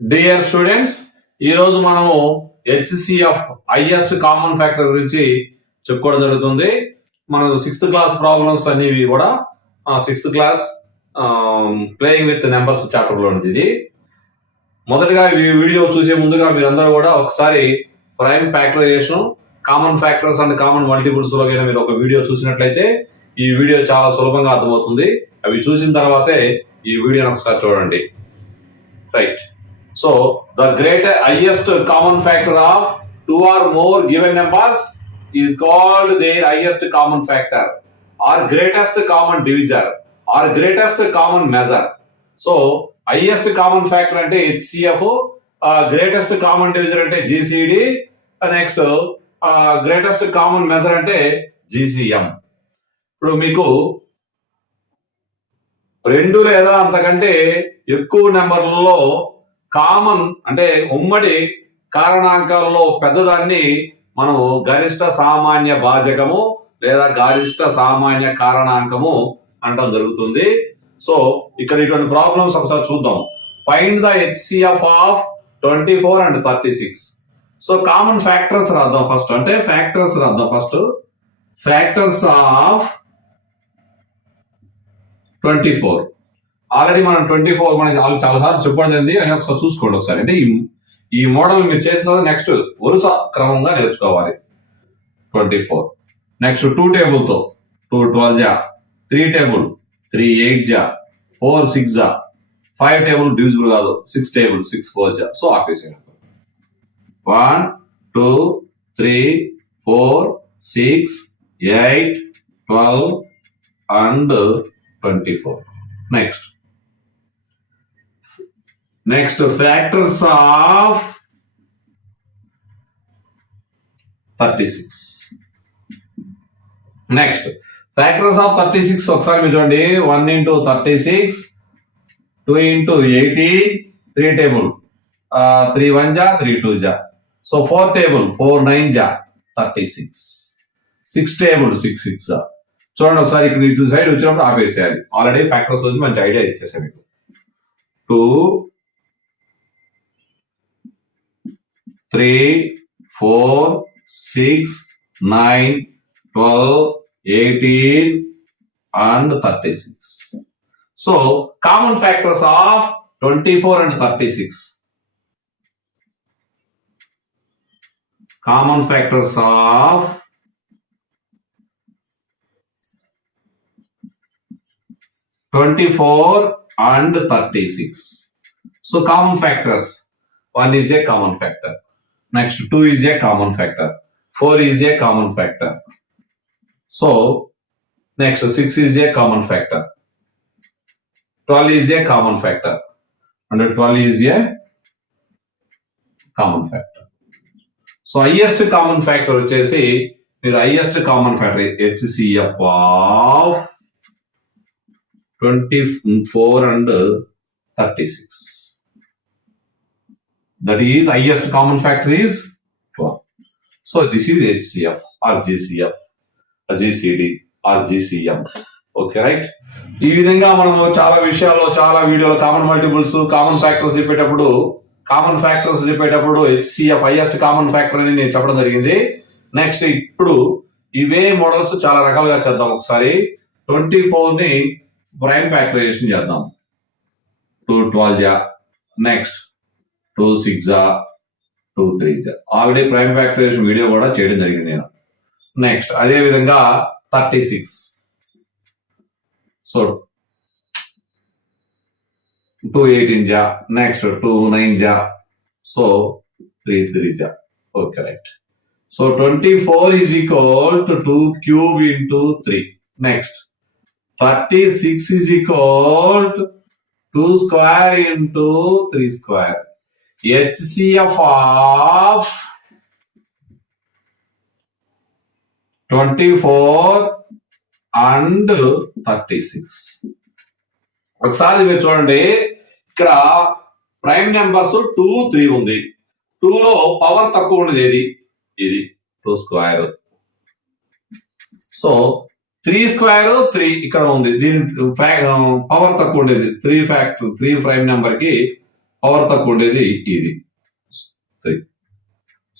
Dear students, ఈ రోజు మనము హెచ్సిఎఫ్ హైయెస్ట్ కామన్ ఫ్యాక్టర్ గురించి చెప్పుకోవడం జరుగుతుంది. మన 6th క్లాస్ ప్రాబ్లమ్స్ అనేవి కూడా 6th class playing with numbers chapter లో ఉంది. ఇది మొదటగా ఈ వీడియో చూసే ముందుగా మీరందరూ కూడా ఒకసారి prime factorization, common factors and common multiples లో మీరు ఒక వీడియో చూసినట్లయితే ఈ వీడియో చాలా సులభంగా అర్థమవుతుంది. అవి చూసిన తర్వాతే ఈ వీడియోని ఒకసారి చూడండి. Right. So the highest common factor of two or more given numbers is called their highest common factor or greatest common divisor or greatest common measure. So highest common factor ante HCF, greatest common divisor ante GCD, next greatest common measure ante GCM. ఇప్పుడు మీకు రెండు లేదా అంతకంటే ఎక్కువ నెంబర్లలో common అంటే ఉమ్మడి కారణాంకాలలో పెద్దదాన్ని మనం గరిష్ట సామాన్య భాజకము లేదా గరిష్ట సామాన్య కారణాంకము అనడం జరుగుతుంది. సో ఇక్కడ ఇటువంటి ప్రాబ్లమ్స్ ఒకసారి చూద్దాం. Find the HCF of 24 and 36. So common factors రాద్దాం ఫస్ట్. అంటే ఫ్యాక్టర్స్ రాద్దాం ఫస్ట్. Factors of 24. ఆల్రెడీ మనం 24 మనకి చాలా సార్లు చెప్పడం జరిగింది అని ఒకసారి చూసుకోండి ఒకసారి. అంటే ఈ మోడల్ మీరు చేసిన తర్వాత నెక్స్ట్ వరుస క్రమంగా నేర్చుకోవాలి. 24 నెక్స్ట్ 2 టేబుల్ తో 2 12 జా, 3 టేబుల్ 3 8 జా, 4 6 జా, 5 టేబుల్ డివిజిబుల్ కాదు, 6 టేబుల్ 6 4 జా. So ఆపేసాను. 1 2 3 4 6 8 12 and 24. Next factors of 36. Next factors of 36 ఒకసారి మీరు చూడండి. 1 into 36, 2 into 18, 3 table 3 1 జా, 3 2 జా. సో 4 table 4 9 జా 36, 6 table 6 6 జా. చూడండి ఒకసారి ఇక్కడ ఇటు సైడ్ వచ్చినప్పుడు ఆపేసేయాలి. ఆల్రెడీ ఫ్యాక్టర్స్ వచ్చి మంచి ఐడియా ఇచ్చేసాను మీకు. 2 3 4 6 9 12 18 and 36. So common factors of 24 and 36. Common factors of 24 and 36. So common factors. 1 is a common factor. Next 2 is a common factor. 4 is a common factor. So next 6 is a common factor. 12 is a common factor. And 12 is a common factor. So highest common factor వచ్చేసి మీరు highest common factor HCF of 24 and 36. That is highest common factor is 12. So this is HCF or GCF, GCD or GCM. Okay, right? ఈ విధంగా మనము చాలా విషయాల్లో చాలా వీడియోలో common multiples, common factors చెప్పేటప్పుడు HCF హైయెస్ట్ కామన్ ఫ్యాక్టర్ అని నేను చెప్పడం జరిగింది. నెక్స్ట్ ఇప్పుడు ఇవే మోడల్స్ చాలా రకాలుగా చేద్దాం. ఒకసారి 24 ని ప్రైమ్ ఫ్యాక్టరైజేషన్ చేద్దాం. 2 12 జా, నెక్స్ట్ 2 6 జా, 2 3 జా. ఆల్రెడీ ప్రైమ్ ఫ్యాక్టరైజేషన్ వీడియో కూడా చేయడం జరిగింది నేను. నెక్స్ట్ అదే విధంగా 36. సో 2 18 జా, నెక్స్ట్ 2 9 జా, సో 3 3 జా. Okay, right. So 24 is equal to 2 cube into 3. Next 36 is equal to 2 square into 3 square. HCF of 24 and 36. ఒకసారి మీరు చూడండి, ఇక్కడ ప్రైమ్ నెంబర్స్ 2 3 ఉంది. 2 లో పవర్ తక్కువ ఉండేది ఏది? ఇది 2 స్క్వేర్. సో 3 స్క్వేర్ 3 ఇక్కడ ఉంది. దీని పవర్ తక్కువ ఉండేది 3 ప్రైమ్ నెంబర్ కి పవర్ తక్కువ ఉండేది ఇది 3.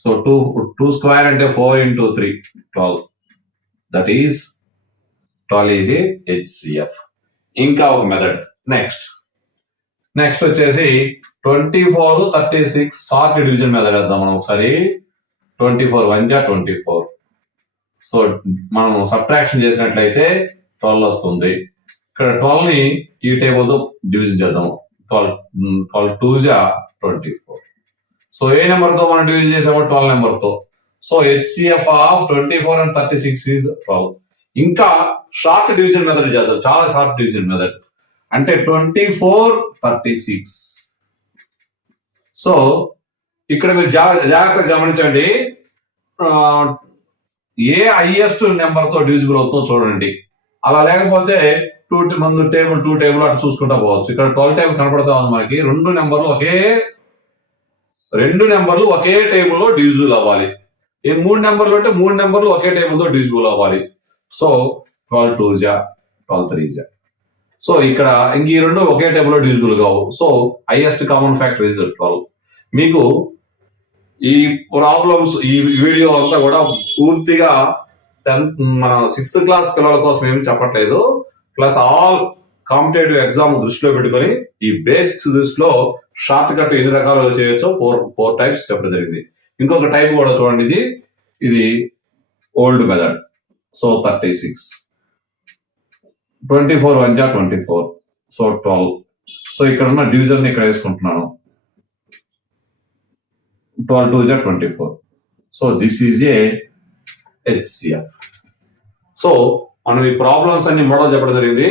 సో 2 స్క్వేర్ అంటే 4 into 3 12. That is 12 is a HCF. ఇంకా ఒక మెథడ్ నెక్స్ట్ వచ్చేసి 24 36 షార్ట్ డివిజన్ మెథడ్ వేద్దాం మనం ఒకసారి. 24 1 జా 24. సో మనం సబ్ట్రాక్షన్ చేసినట్లయితే 12 వస్తుంది. ఇక్కడ 12 ని ఈ టేబుల్ తో డివిజన్ చేద్దాం. 12 2 జా 24. సో ఏ నెంబర్ తో మనం డివిజన్ చేసామో 12 నెంబర్ తో. So HCF of 24 and 36 is 12. ఇంకా షార్ట్ డివిజన్ మెథడ్ చేద్దాం, చాలా షార్ట్ డివిజన్ మెథడ్. అంటే 24 36. సో ఇక్కడ మీరు జాగ్రత్తగా గమనించండి, ఏ హైయెస్ట్ నెంబర్ తో డివిజిబుల్ అవుతుందో చూడండి. అలా లేకపోతే ముందు టేబుల్ 2 టేబుల్ అటు చూసుకుంటా పోవచ్చు. ఇక్కడ 12 టేబుల్ కనపడతా ఉంది మనకి. రెండు నెంబర్లు ఒకే టేబుల్ లో డివిజిబుల్ అవ్వాలి. ఈ 3 నెంబర్లు అంటే 3 నెంబర్లు ఒకే టేబుల్ తో డివిజిబుల్ అవ్వాలి. సో 12 2 జా 12 3 జా. సో ఇక్కడ ఇంక ఈ రెండు ఒకే టేబుల్ లో డివిజిబుల్ కావు. So highest common factor is 12. మీకు ఈ ప్రాబ్లమ్స్, ఈ వీడియో అంతా కూడా పూర్తిగా మన 6th క్లాస్ పిల్లల కోసం ఏమి చెప్పట్లేదు. ప్లస్ ఆల్ కాంపిటేటివ్ ఎగ్జామ్ దృష్టిలో పెట్టుకొని ఈ బేసిక్స్ దృష్టిలో షార్ట్ కట్ ఎన్ని రకాలుగా చేయొచ్చో 4 టైప్స్ చెప్పడం జరిగింది. ఇంకొక టైప్ కూడా చూడండి, ఇది ఓల్డ్ మెథడ్. సో 36 24 1 జా 24. సో 12. సో ఇక్కడ ఉన్న డివిజన్ ఇక్కడ వేసుకుంటున్నాను. 12 2 జా 24. So this is a HCF. So మనం ఈ ప్రాబ్లమ్స్ అన్ని మోడల్ చెప్పడం జరిగింది.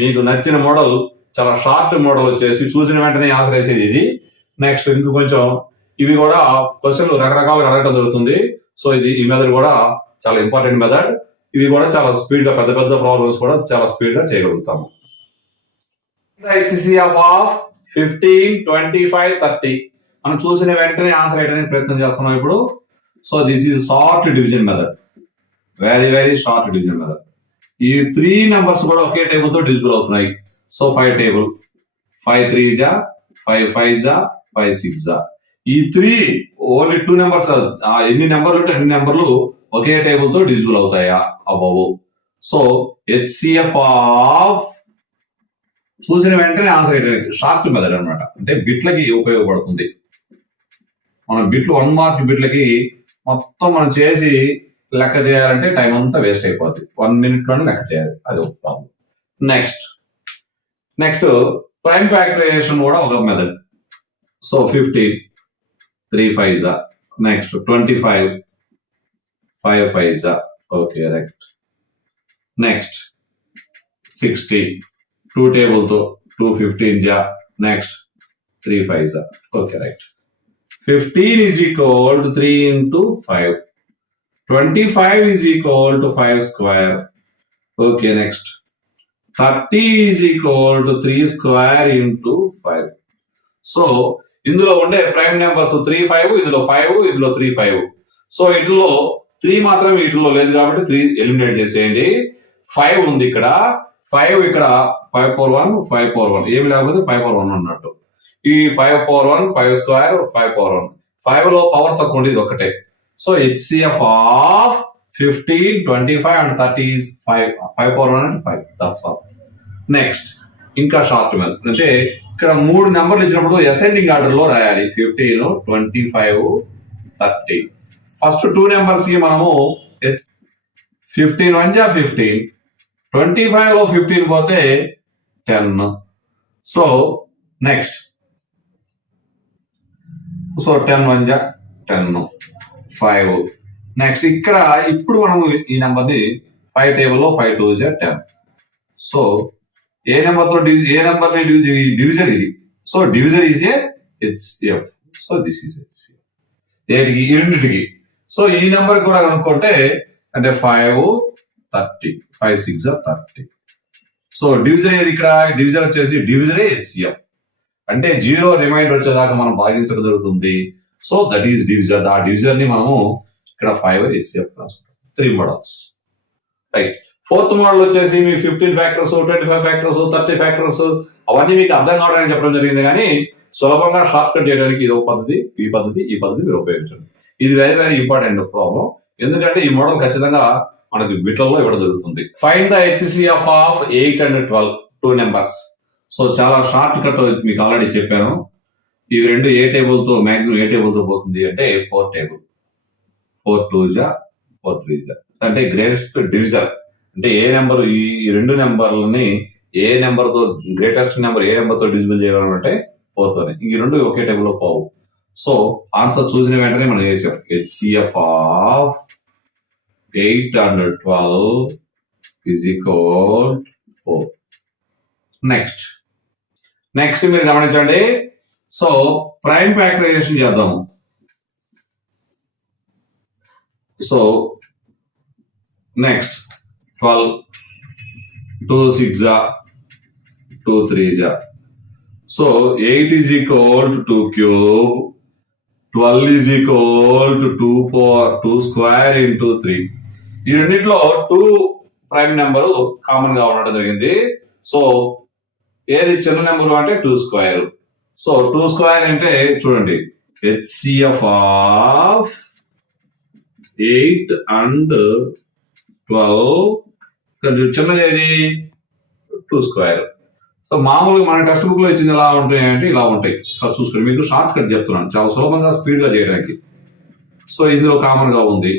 మీకు నచ్చిన మోడల్ చాలా షార్ట్ మోడల్ వచ్చేసి చూసిన వెంటనే ఆన్సర్ వేసేది ఇది. నెక్స్ట్ ఇంకో కొంచెం ఇవి కూడా క్వశ్చన్లు రకరకాలుగా అడగడం జరుగుతుంది. సో ఈ మెథడ్ కూడా చాలా ఇంపార్టెంట్ మెథడ్. ఇవి కూడా చాలా స్పీడ్ గా పెద్ద ప్రాబ్లమ్స్ కూడా చాలా స్పీడ్ గా చేయగలుగుతాము. HCF ఆఫ్ 15 25 30 మనం చూసిన వెంటనే ఆన్సర్ వేయడానికి ప్రయత్నం చేస్తున్నాం ఇప్పుడు. So this is short division method, very short division method. ఈ 3 నెంబర్స్ కూడా ఒకే టేబుల్ తో డివిజిబుల్ అవుతున్నాయి. సో 5 టేబుల్ 5 3 జా 5 5 జా 5 6 జా. ఈ 3 ఓన్లీ 2 నెంబర్స్. ఎన్ని నెంబర్లు ఉంటే అన్ని నెంబర్లు ఒకే టేబుల్ తో డివిజిబుల్ అవుతాయా అవ్వవు. సో HCF ఆఫ్ చూసిన వెంటనే ఆన్సర్ వేయడానికి షార్ట్ మెథడ్ అనమాట. అంటే బిట్లకి ఉపయోగపడుతుంది. మనం బిట్లు 1 మార్క్ బిట్లకి మొత్తం మనం చేసి లెక్క చేయాలంటే టైం అంతా వేస్ట్ అయిపోద్ది. 1 minute లోనే లెక్క చేయాలి, అది ఒక ప్రాబ్లం. నెక్స్ట్ ప్రైమ్ ఫ్యాక్టరైజేషన్ కూడా ఒక మెథడ్. సో 15 3 5 జా. నెక్స్ట్ 25 5 5 జా. Okay right. నెక్స్ట్ 60 2 టేబుల్ తో 2 15 జా. నెక్స్ట్ 3 5 జా. Okay right. 15 is equal to 3 into 5. 25 is equal to 5 square. Okay, next. 30 is equal to 3 square into 5. So, ఇందులో ఉండే ప్రైమ్ నెంబర్స్ 3 5, ఇందులో 5, ఇందులో 3 5. సో ఇట్లో 3 మాత్రం వీటిలో లేదు కాబట్టి 3 ఎలిమినేట్ చేసేయండి. 5 ఉంది ఇక్కడ, 5 ఇక్కడ 5 4 1 5 4 1 ఏమి లేకపోతే 5 4 1 ఉన్నట్టు. ఈ 5 4 1 5 స్క్వేర్ 5 4 1. 5 లో పవర్ తక్కువ ఉండేది ఒకటే. So HCF of 15 25 and 30 is 5 5 4 1 and 5. That's all. Next ఇంకా షార్ట్ మెథడ్ అంటే ఇక్కడ 3 నెంబర్లు ఇచ్చినప్పుడు అసెండింగ్ ఆర్డర్ లో రాయాలి. 15 25 30. ఫస్ట్ 2 నెంబర్స్ కి మనము 15 1 జా 15, 25 లో 15 పోతే 10. సో నెక్స్ట్ 10 1 జా 10 5. నెక్స్ట్ ఇక్కడ ఇప్పుడు మనము ఈ నెంబర్ ని 5 టేబుల్ లో 5 2 జా 10. సో ఏ నెంబర్ తో డివిజన్ ఇది. So division is a HCF. So this is HCF దేనికి ఈ రెండింటికి. సో ఈ నెంబర్ కూడా కనుక్కుంటే అంటే 5 30 5 6 జా 30. సో డివిజన్ ఏది ఇక్కడ, డివిజన్ వచ్చేసి డివిజన్ HCF అంటే 0 రిమైండర్ వచ్చేదాకా మనం భాగించడం జరుగుతుంది. So that is division. ఆ డివిజన్ ని మనము ఇక్కడ 5 HCF 3 models right. 4th model వచ్చేసి మీకు 15 ఫ్యాక్టర్స్ 25 ఫ్యాక్టర్స్ 30 ఫ్యాక్టర్స్ అవన్నీ మీకు అర్థం కావడానికి చెప్పడం జరిగింది. కానీ సులభంగా షార్ట్ కట్ చేయడానికి ఇది ఒక పద్ధతి, ఈ పద్ధతి మీరు ఉపయోగించండి. ఇది వెరీ వెరీ ఇంపార్టెంట్ ప్రాబ్లం, ఎందుకంటే ఈ మోడల్ ఖచ్చితంగా మనకి బిట్లలో ఇవ్వడం జరుగుతుంది. Find the HCF of 8 and 12 two numbers. So చాలా షార్ట్ కట్ మీకు ఆల్రెడీ చెప్పాను. ఇవి రెండు ఏ టేబుల్ తో మాక్సిమం ఏ టేబుల్ తో పోతుంది అంటే 4 టేబుల్. 4 2 4 3 అంటే గ్రేటెస్ట్ డివిజన్. అంటే ఏ నెంబర్, ఈ రెండు నెంబర్లని ఏ నెంబర్ తో గ్రేటెస్ట్ నెంబర్ ఏ నెంబర్ తో డివిజిబుల్ చేయాలంటే 4 తోనే. ఈ రెండు ఒకే టేబుల్ లో పోవు. సో ఆన్సర్ చూసిన వెంటనే మనం వేసాం HCF of 8 and 12 is equal to 4. Next మీరు గమనించండి. సో ప్రైమ్ ఫ్యాక్టరైజేషన్ చేద్దాము. So next 12 2 6 2 3 so 8 is equal to 2 cube, 12 is equal to 2 square into 3. ఈ రెండిట్లో 2 ప్రైమ్ నెంబర్ కామన్ గా ఉండడం జరిగింది. సో ఏది చిన్న నెంబర్ అంటే 2 స్క్వేర్. సో 2 స్క్వేర్ అంటే చూడండి HCF ఆఫ్ 8 and 12 చిన్నది ఏది 2 స్క్వేర్. సో మామూలుగా మన టెక్స్ట్ బుక్ లో ఇచ్చింది ఎలా ఉంటాయి అంటే ఇలా ఉంటాయి. సో చూసుకోండి, మీకు షార్ట్ కట్ చెప్తున్నాను చాలా సులభంగా స్పీడ్ గా చేయడానికి. సో ఇందులో కామన్ గా ఉంది,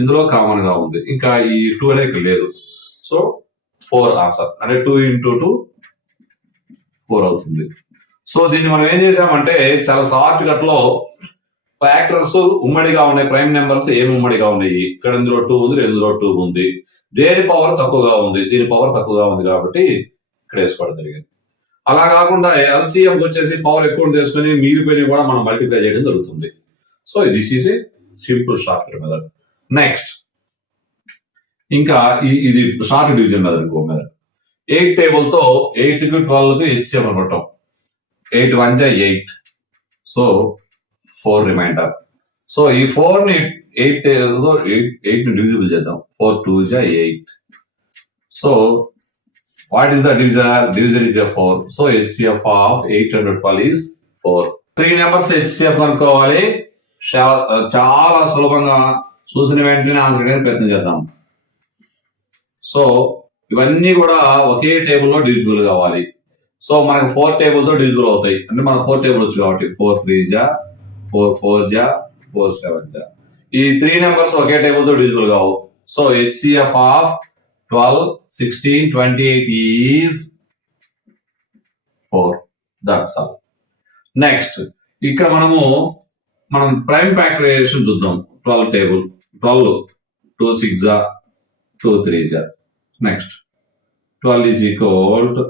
ఇందులో కామన్ గా ఉంది, ఇంకా ఈ 2 అనేది ఇక్కడ లేదు. సో 4 ఆన్సర్ అంటే 2 into 2 4 అవుతుంది. సో దీన్ని మనం ఏం చేసామంటే చాలా షార్ట్ కట్ లో ఫ్యాక్టర్స్ ఉమ్మడిగా ఉన్నాయి, ప్రైమ్ నెంబర్స్ ఏమి ఉమ్మడిగా ఉన్నాయి, ఇక్కడ ఇందులో 2 ఉంది, ఇందులో 2 ఉంది, దేని పవర్ తక్కువగా ఉంది, దీని పవర్ తక్కువగా ఉంది కాబట్టి ఇక్కడ వేసుకోవడం జరిగింది. అలా కాకుండా LCM వచ్చేసి పవర్ ఎక్కువ తీసుకుని మిగిలిపోయినవి కూడా మనం మల్టిప్లై చేయడం జరుగుతుంది. So this is a simple short cut method. Next ఇంకా ఇది షార్ట్ డివిజన్ మెథడ్. ఇంకో మెథడ్ 8 టేబుల్ తో 8 కి 12 కి HCM అనుకుంటాం. 8 1 8, సో 4 రిమైండర్. సో ఈ 4 ని 8 ని డివిజిబుల్ చేద్దాం. 4 2 8. So what is the division is 4. So HCF of 8 and 12 is 4. 3 numbers HCF అనుకోవాలి. చాలా సులభంగా చూసిన వెంటనే ఆన్సర్ చేయడానికి ప్రయత్నం చేద్దాం. సో ఇవన్నీ కూడా ఒకే టేబుల్ లో డివిజిబుల్ కావాలి. సో మనకు 4 టేబుల్ తో డివిజిబుల్ అవుతాయి. అంటే మనకు 4 టేబుల్ వచ్చు కాబట్టి 4 3 4 4 4 7. ఈ 3 నెంబర్స్ ఒకే టేబుల్ తో డివిజిబుల్ కావు. So HCF of 12 16 28 is 4. That's all. Next ఇక్కడ మనం ప్రైమ్ ఫ్యాక్టరైజేషన్ చూద్దాం. 12 table 12 2 6 2 3. Next 12 is equal to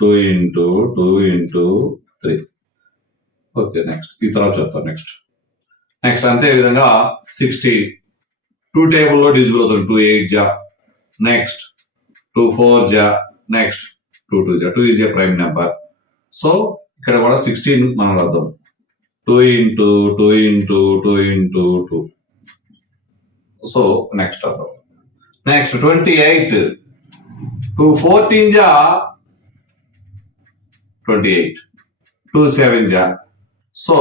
2 into 2 into 3. Okay, next ఈ తర్వాత చెప్తాను. నెక్స్ట్ అంతే విధంగా 16 2 టేబుల్ లో డివిజిబుల్ అవుతుంది. 2 8 next 2 4 next 2 2 2 is a prime number. So ఇక్కడ కూడా 16 మనం రాద్దాం. 2 into 2 into 2 into 2. So next 28 2 14 28 2 7. So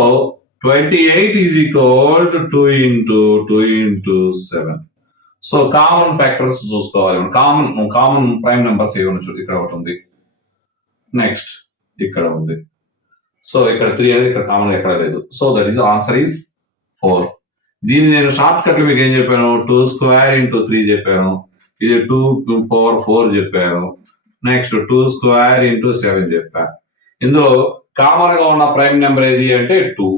28 is equal to 2 into 2 into 7. So common factors చూసుకోవాలి. కామన్ ప్రైమ్ నెంబర్స్ ఏమన్నా ఇక్కడ ఒకటి ఉంది, నెక్స్ట్ ఇక్కడ ఉంది. సో ఇక్కడ 3 అనేది ఇక్కడ కామన్ ఎక్కడ లేదు. So that is answer is 4. దీన్ని నేను షార్ట్ కట్ మీకు ఏం చెప్పాను, 2 square into 3 చెప్పాను. ఇది 2 power 4 చెప్పాను. నెక్స్ట్ 2 square into 7 చెప్పాను. ఇందులో కామన్ గా ఉన్న ప్రైమ్ నెంబర్ ఏది అంటే 2.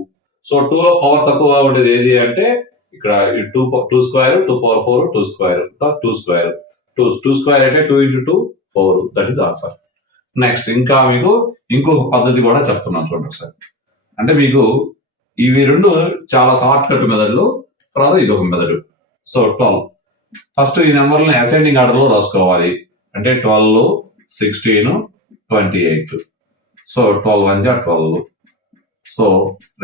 సో 2 లో పవర్ తక్కువగా ఉండేది ఏది అంటే ఇక్కడ 2 square 2 power 4 2 square 2 square 2 square అంటే 2 into 2 4. That is answer. Next ఇంకా మీకు ఇంకొక పద్ధతి కూడా చెప్తున్నాను చూడండి సార్. అంటే మీకు ఇవి రెండు చాలా షార్ట్ కట్ మెథడ్లు, తర్వాత ఇది ఒక మెథడ్. సో 12 ఫస్ట్ ఈ నెంబర్ని అసెండింగ్ ఆర్డర్ లో రాసుకోవాలి. అంటే 12 16 28. సో 12 1 12. So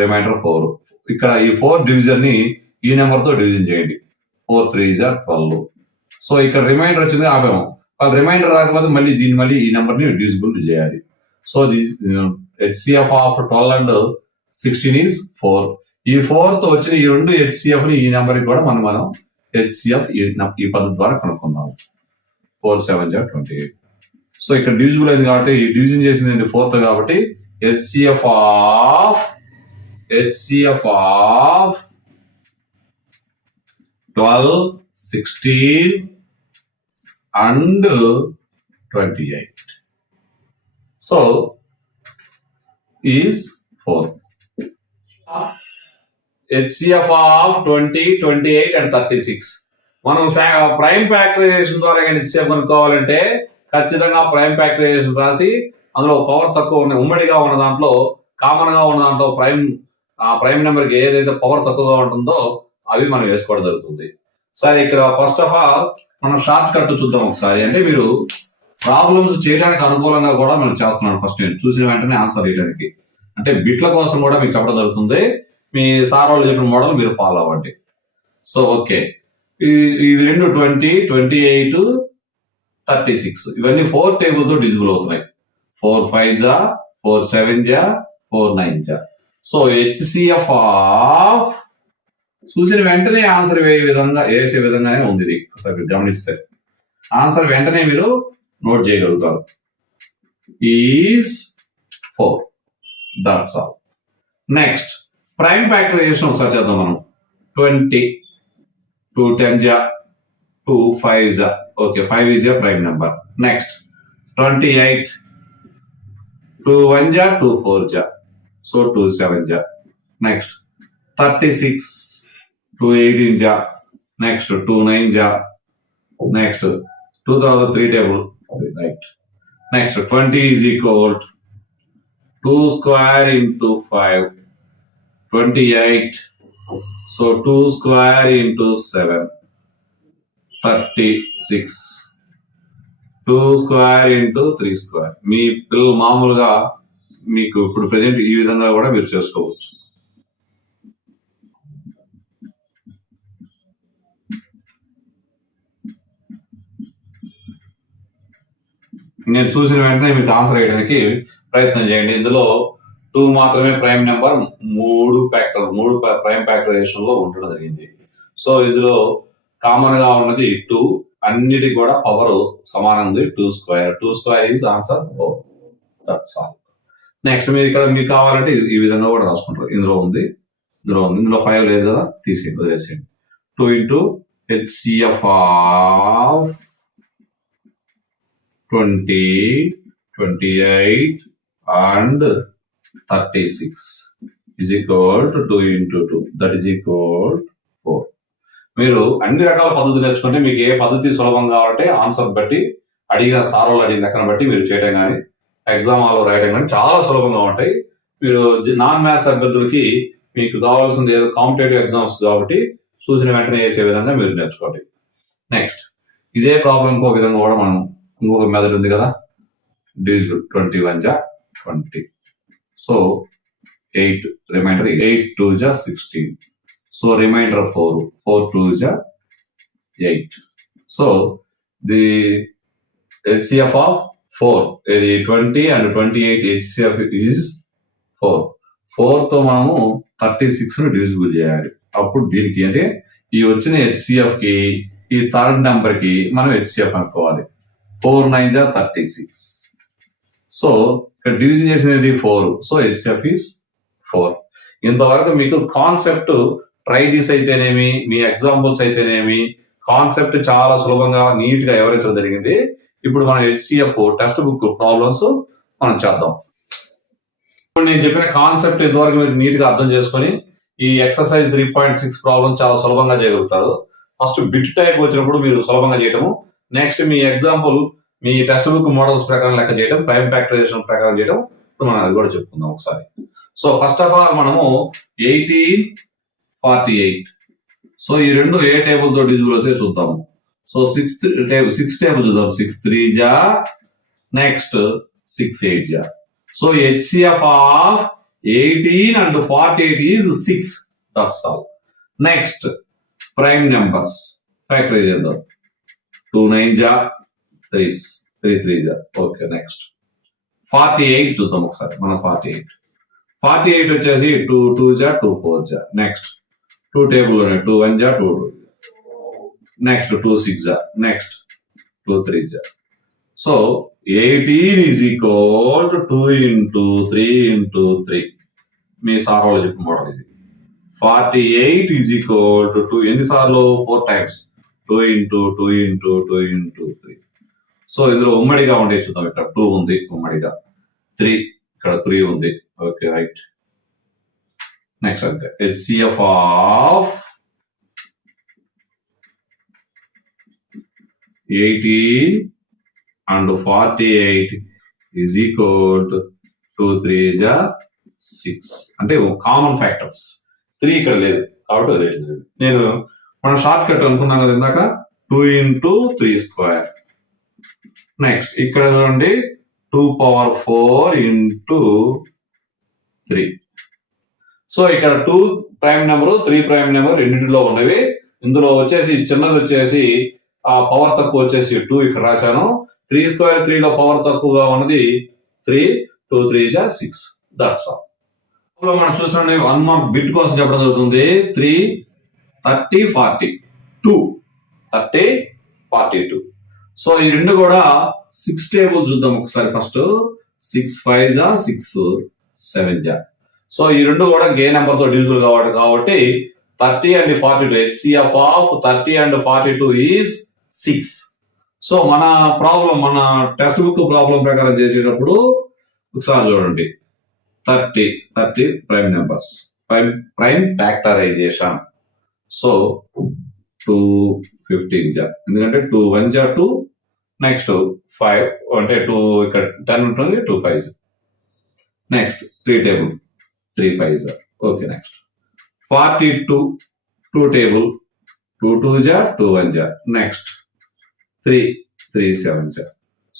reminder 4. ఇక్కడ ఈ 4 డివిజన్ ని ఈ నెంబర్ తో డివిజన్ చేయండి. 4 3 12. సో ఇక్కడ రిమైండర్ వచ్చింది ఆపాము. రిమైండర్ రాకపోతే మళ్ళీ ఈ నెంబర్ ని డివిజిబుల్ చేయాలి. So HCF of 12 and 16 is 4. ఈ 4 తో వచ్చిన ఈ రెండు HCF ని ఈ నెంబర్ కి కూడా మనం HCF ఈ పద్ధతి ద్వారా కనుక్కుందాం. 4 7 28. సో ఇక్కడ డివిజిబుల్ అయింది కాబట్టి ఈ డివిజన్ చేసింది 4 తో కాబట్టి HCF of 12, 16 and 28. So is 4. HCF of 20, 28 and 36. మనం ప్రైమ్ ఫ్యాక్టరైజేషన్ ద్వారా కానీ HCF కనుక్కోవాలంటే ఖచ్చితంగా ప్రైమ్ ఫ్యాక్టరైజేషన్ రాసి అందులో పవర్ తక్కువ ఉన్న ఉమ్మడిగా ఉన్న దాంట్లో కామన్ గా ఉన్న దాంట్లో ప్రైమ్ నెంబర్ కి ఏదైతే పవర్ తక్కువగా ఉంటుందో అవి మనం వేసుకోవడం జరుగుతుంది. సరే ఇక్కడ ఫస్ట్ ఆఫ్ ఆల్ మనం షార్ట్ కట్ చూద్దాం ఒకసారి. అంటే మీరు ప్రాబ్లమ్స్ చేయడానికి అనుకూలంగా కూడా మనం చేస్తున్నాను. ఫస్ట్ నేను చూసిన వెంటనే ఆన్సర్ చేయడానికి అంటే బిట్ల కోసం కూడా మీకు చెప్పడం జరుగుతుంది. మీ సార్ వాళ్ళు చెప్పిన మోడల్ మీరు ఫాలో అవ్వండి. సో ఓకే, ఇవి రెండు 20, 28, 36 ఇవన్నీ 4 టేబుల్ తో డిజిబుల్ అవుతున్నాయి. 4 5 4 7 4 9. సో HCF ఆఫ్ చూసిన వెంటనే ఆన్సర్ వేసే విధంగానే ఉంది. ఇది ఒకసారి గమనిస్తే ఆన్సర్ వెంటనే మీరు నోట్ చేయగలుగుతారు. Is 4. That's all. Next prime factorization ఒకసారి చేద్దాం మనం. 20 2 10 2 5 okay 5 is prime number. Next 28 2 1 2 4 so 2 7. Next 36 2 18 next 2 9 next 2 తర్వాత 3 table right. Next 20 is equal 2 square into 5 28. So 2 square into 7 36. 2 square into 3 square. మీ పిల్లలు మామూలుగా మీకు ఇప్పుడు ప్రెజెంట్ ఈ విధంగా కూడా మీరు చేసుకోవచ్చు. నేను చూసిన వెంటనే మీకు ఆన్సర్ చేయడానికి ప్రయత్నం చేయండి. ఇందులో 2 మాత్రమే ప్రైమ్ నెంబర్, 3 ప్రైమ్ ఫ్యాక్టరైజేషన్ లో ఉండడం జరిగింది. సో ఇందులో కామన్ గా ఉన్నది 2, అన్నిటికి కూడా పవర్ సమానం ఉంది. 2 square is answer 4. That's all. Next మీరు ఇక్కడ మీకు కావాలంటే ఈ విధంగా కూడా రాసుకుంటారు. ఇందులో 5 లేదు కదా, వదిలేసేయండి. 2 into HCF of 20, 28 and 36 is equal to 2 into 2 that is equal 4. మీరు అన్ని రకాల పద్ధతులు నేర్చుకుంటే మీకు ఏ పద్ధతి సులభం కావాలంటే ఆన్సర్ బట్టి సార్ వాళ్ళు అడిగిన లెక్కన బట్టి మీరు చేయడం కానీ ఎగ్జామ్ హాల్లో రాయడం కానీ చాలా సులభంగా ఉంటాయి. మీరు నాన్ మ్యాథ్స్ అభ్యర్థులకి మీకు కావాల్సింది ఏదో కాంపిటేటివ్ ఎగ్జామ్స్ కాబట్టి చూసిన వెంటనే వేసే విధంగా మీరు నేర్చుకోండి. నెక్స్ట్ ఇదే ప్రాబ్లం ఇంకో విధంగా కూడా మనం ఇంకొక మెథడ్ ఉంది కదా, divisible 21 20. So 8 reminder 8 2 16. So reminder 4 2 8. So the HCF of 4 ఇది 20 and 28 HCF ఈజ్ 4 తో మనము 36 ను డివిజిబుల్ చేయాలి. అప్పుడు దీనికి అంటే ఈ వచ్చిన HCF కి ఈ థర్డ్ నెంబర్ కి మనం HCF అనుకోవాలి. 4 9 36. సో ఇక్కడ డివిజన్ చేసినది 4. So HCF is 4. ఇంతవరకు మీకు కాన్సెప్ట్ ట్రై దిస్ అయితేనేమి, మీ ఎగ్జాంపుల్స్ అయితేనేమి కాన్సెప్ట్ చాలా సులభంగా నీట్ గా వివరించడం జరిగింది. ఇప్పుడు మనం HCF టెక్స్ట్ బుక్ ప్రాబ్లమ్స్ మనం చేద్దాం. ఇప్పుడు నేను చెప్పిన కాన్సెప్ట్ ఇంతవరకు మీరు నీట్ గా అర్థం చేసుకొని ఈ ఎక్సర్సైజ్ 3.6 ప్రాబ్లమ్ చాలా సులభంగా చేయగలుగుతారు. ఫస్ట్ బిట్ టైప్ వచ్చినప్పుడు మీరు సులభంగా చేయటము, నెక్స్ట్ మీ ఎగ్జాంపుల్ మీ టెక్స్ట్ బుక్ మోడల్స్ ప్రకారం లెక్క చేయడం, ప్రైమ్ ఫ్యాక్టరైజేషన్ ప్రకారం చేయడం, ఇప్పుడు మనం అది కూడా చెప్పుకుందాం ఒకసారి. సో ఫస్ట్ ఆఫ్ ఆల్ మనము 18 48. సో ఈ రెండు ఏ టేబుల్ తో డిజిబుల్ అయితే చూద్దాము. సో 6 టేబుల్ చూద్దాం. 6 3 next 6 8. So HCF of 18 and 48 is 6. That's all. Next, prime numbers. Factorize చేద్దాం. 2 9 3 3 3. Okay, next. 48 చూద్దాం ఒకసారి. మన 48 వచ్చేసి 2 2 జా 2 4 జా. నెక్స్ట్ 2 టేబుల్ ఉన్నాయి. 2 1 జా 2 2. నెక్స్ట్ 2 6 జా. నెక్స్ట్ 2 3 జా. So 18 is equal to 2 into 3 into 3. Me sir వాళ్ళు చెప్పిన మోడల్ ఇది. 48 ఈజ్ ఈక్వల్ టు 2 ఎన్నిసార్లు 4 times 2 into 2 into 2 into 3. So ఇందులో ఉమ్మడిగా ఉండే చూద్దాం. ఇక్కడ 2 ఉంది ఉమ్మడిగా, 3 ఇక్కడ 3 ఉంది. Okay right. నెక్స్ట్ అంతే HCF of 18 and 48 is equal to 2 3 జా 6. అంటే కామన్ ఫ్యాక్టర్స్. 3 ఇక్కడ లేదు కాబట్టి రేట్ లేదు. నేను మనం షార్ట్ కట్ అనుకున్నాం కదా ఇందాక, 2 ఇంటూ 3 స్క్వేర్. నెక్స్ట్ ఇక్కడ చూడండి 2 పవర్ 4 ఇంటూ 3. సో ఇక్కడ 2 ప్రైమ్ నెంబర్ 3 ప్రైమ్ నెంబర్ రెండింటిలో ఉన్నవి. ఇందులో వచ్చేసి చిన్నది వచ్చేసి ఆ పవర్ తక్కువ వచ్చేసి 2 ఇక్కడ రాశాను. 3 స్క్వేర్ 3 లో పవర్ తక్కువగా ఉన్నది 3. 2 3 జా 6. That's all. మనం చూసాం 1 మార్క్ బిట్ కోసం చెప్పడం జరుగుతుంది. 3 30 40 2 30 42. సో ఈ రెండు కూడా 6 టేబుల్ చూద్దాం ఒకసారి. ఫస్ట్ 6 5 జా 6 7 జా. సో ఈ రెండు కూడా గే నెంబర్ తో డివిజిబుల్ కాబట్టి 30 and 42 HCF of 30 and 42 is 6. So మన టెక్స్ట్ బుక్ ప్రాబ్లం ప్రకారం చేసేటప్పుడు ఒకసారి చూడండి. 30 prime numbers, prime factorization. So 2 15 జా, ఎందుకంటే 2 1 జా 2. నెక్స్ట్ 5 అంటే 2 ఇక్కడ 10 ఉంటుంది. 2 5. నెక్స్ట్ 3 టేబుల్ 3 5 జా. ఓకే నెక్స్ట్ 42 2 టేబుల్ 2 2 జా 2 1 జా. నెక్స్ట్ 3 3 7 జా.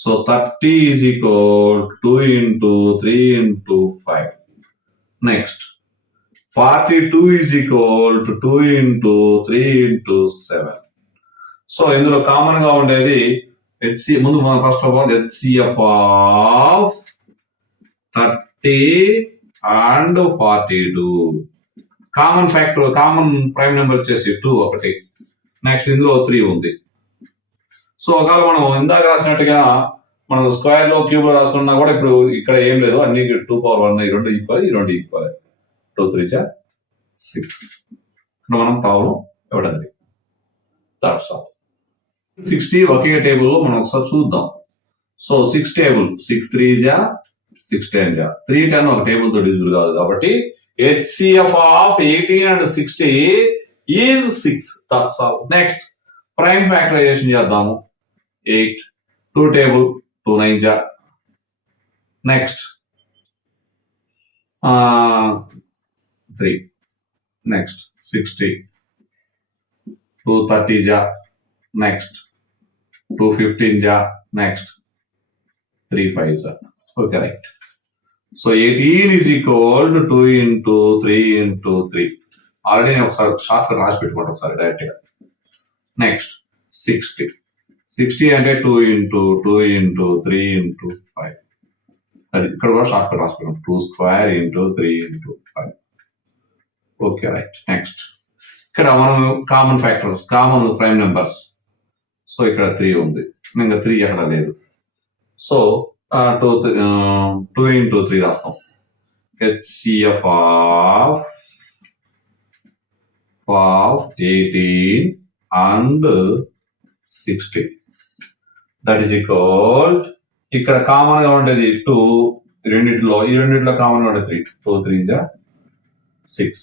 So 30 is equal 2 into 3 into 5. Next 42 is equal to 2 into 3 into 7. So ఇందులో కామన్ గా ఉండేది ముందు మనం first of all HCF of 30 and 42. Common factor, common prime number వచ్చేసి 2 ఒకటి. నెక్స్ట్ ఇందులో 3 ఉంది. సో ఒకవేళ మనం ఇందాక రాసినట్టుగా మనం స్క్వేర్ లో క్యూబ్ లో రాసుకున్నా కూడా ఇప్పుడు ఇక్కడ ఏం లేదు, అన్ని 2 పవర్ 1 ఈ రెండు ఈక్వల్ 2 3 జా 6. ఇక్కడ మనం ప్రాబ్లం ఇవ్వడండి. That's all. 60 ఒకే టేబుల్ లో మనం ఒకసారి చూద్దాం. సో 6 టేబుల్ 6 3 జా 6 10 జా. 3 10 ఒక టేబుల్ తో డివిజిబుల్ కాదు కాబట్టి HCF of 18 and 60 is 6. That's all. Next prime factorization చేద్దాము. 8 2 టేబుల్ 2 9 జా. నెక్స్ట్ 3. నెక్స్ట్ 60 2 30 జా. నెక్స్ట్ 2 15 జా. నెక్స్ట్ 3 5 జా. Okay right. So 18 is equal to 2 into 3 into 3. Already నేను ఒకసారి షార్ట్ కట్ రాసి పెట్టుకోండి ఒకసారి డైరెక్ట్ గా. నెక్స్ట్ 60 అంటే 2 ఇంటూ 2 ఇంటూ 3 ఇంటూ 5. అది ఇక్కడ కూడా షార్ట్ కట్ రాసి పెట్టుకోండి. 2 square into 3 into 5. Okay right. Next ఇక్కడ మనం common factors, common prime numbers. So ఇక్కడ 3 ఉంది, ఇంకా 3 ఎక్కడ లేదు. సో 2 ఇంటూ 3 రాస్తాం. HCF of 18 and 60 that is equal. ఇక్కడ కామన్ గా ఉండేది 2, ఈ రెండిట్లో కామన్ గా ఉండేది 3. 2 3 జా 6.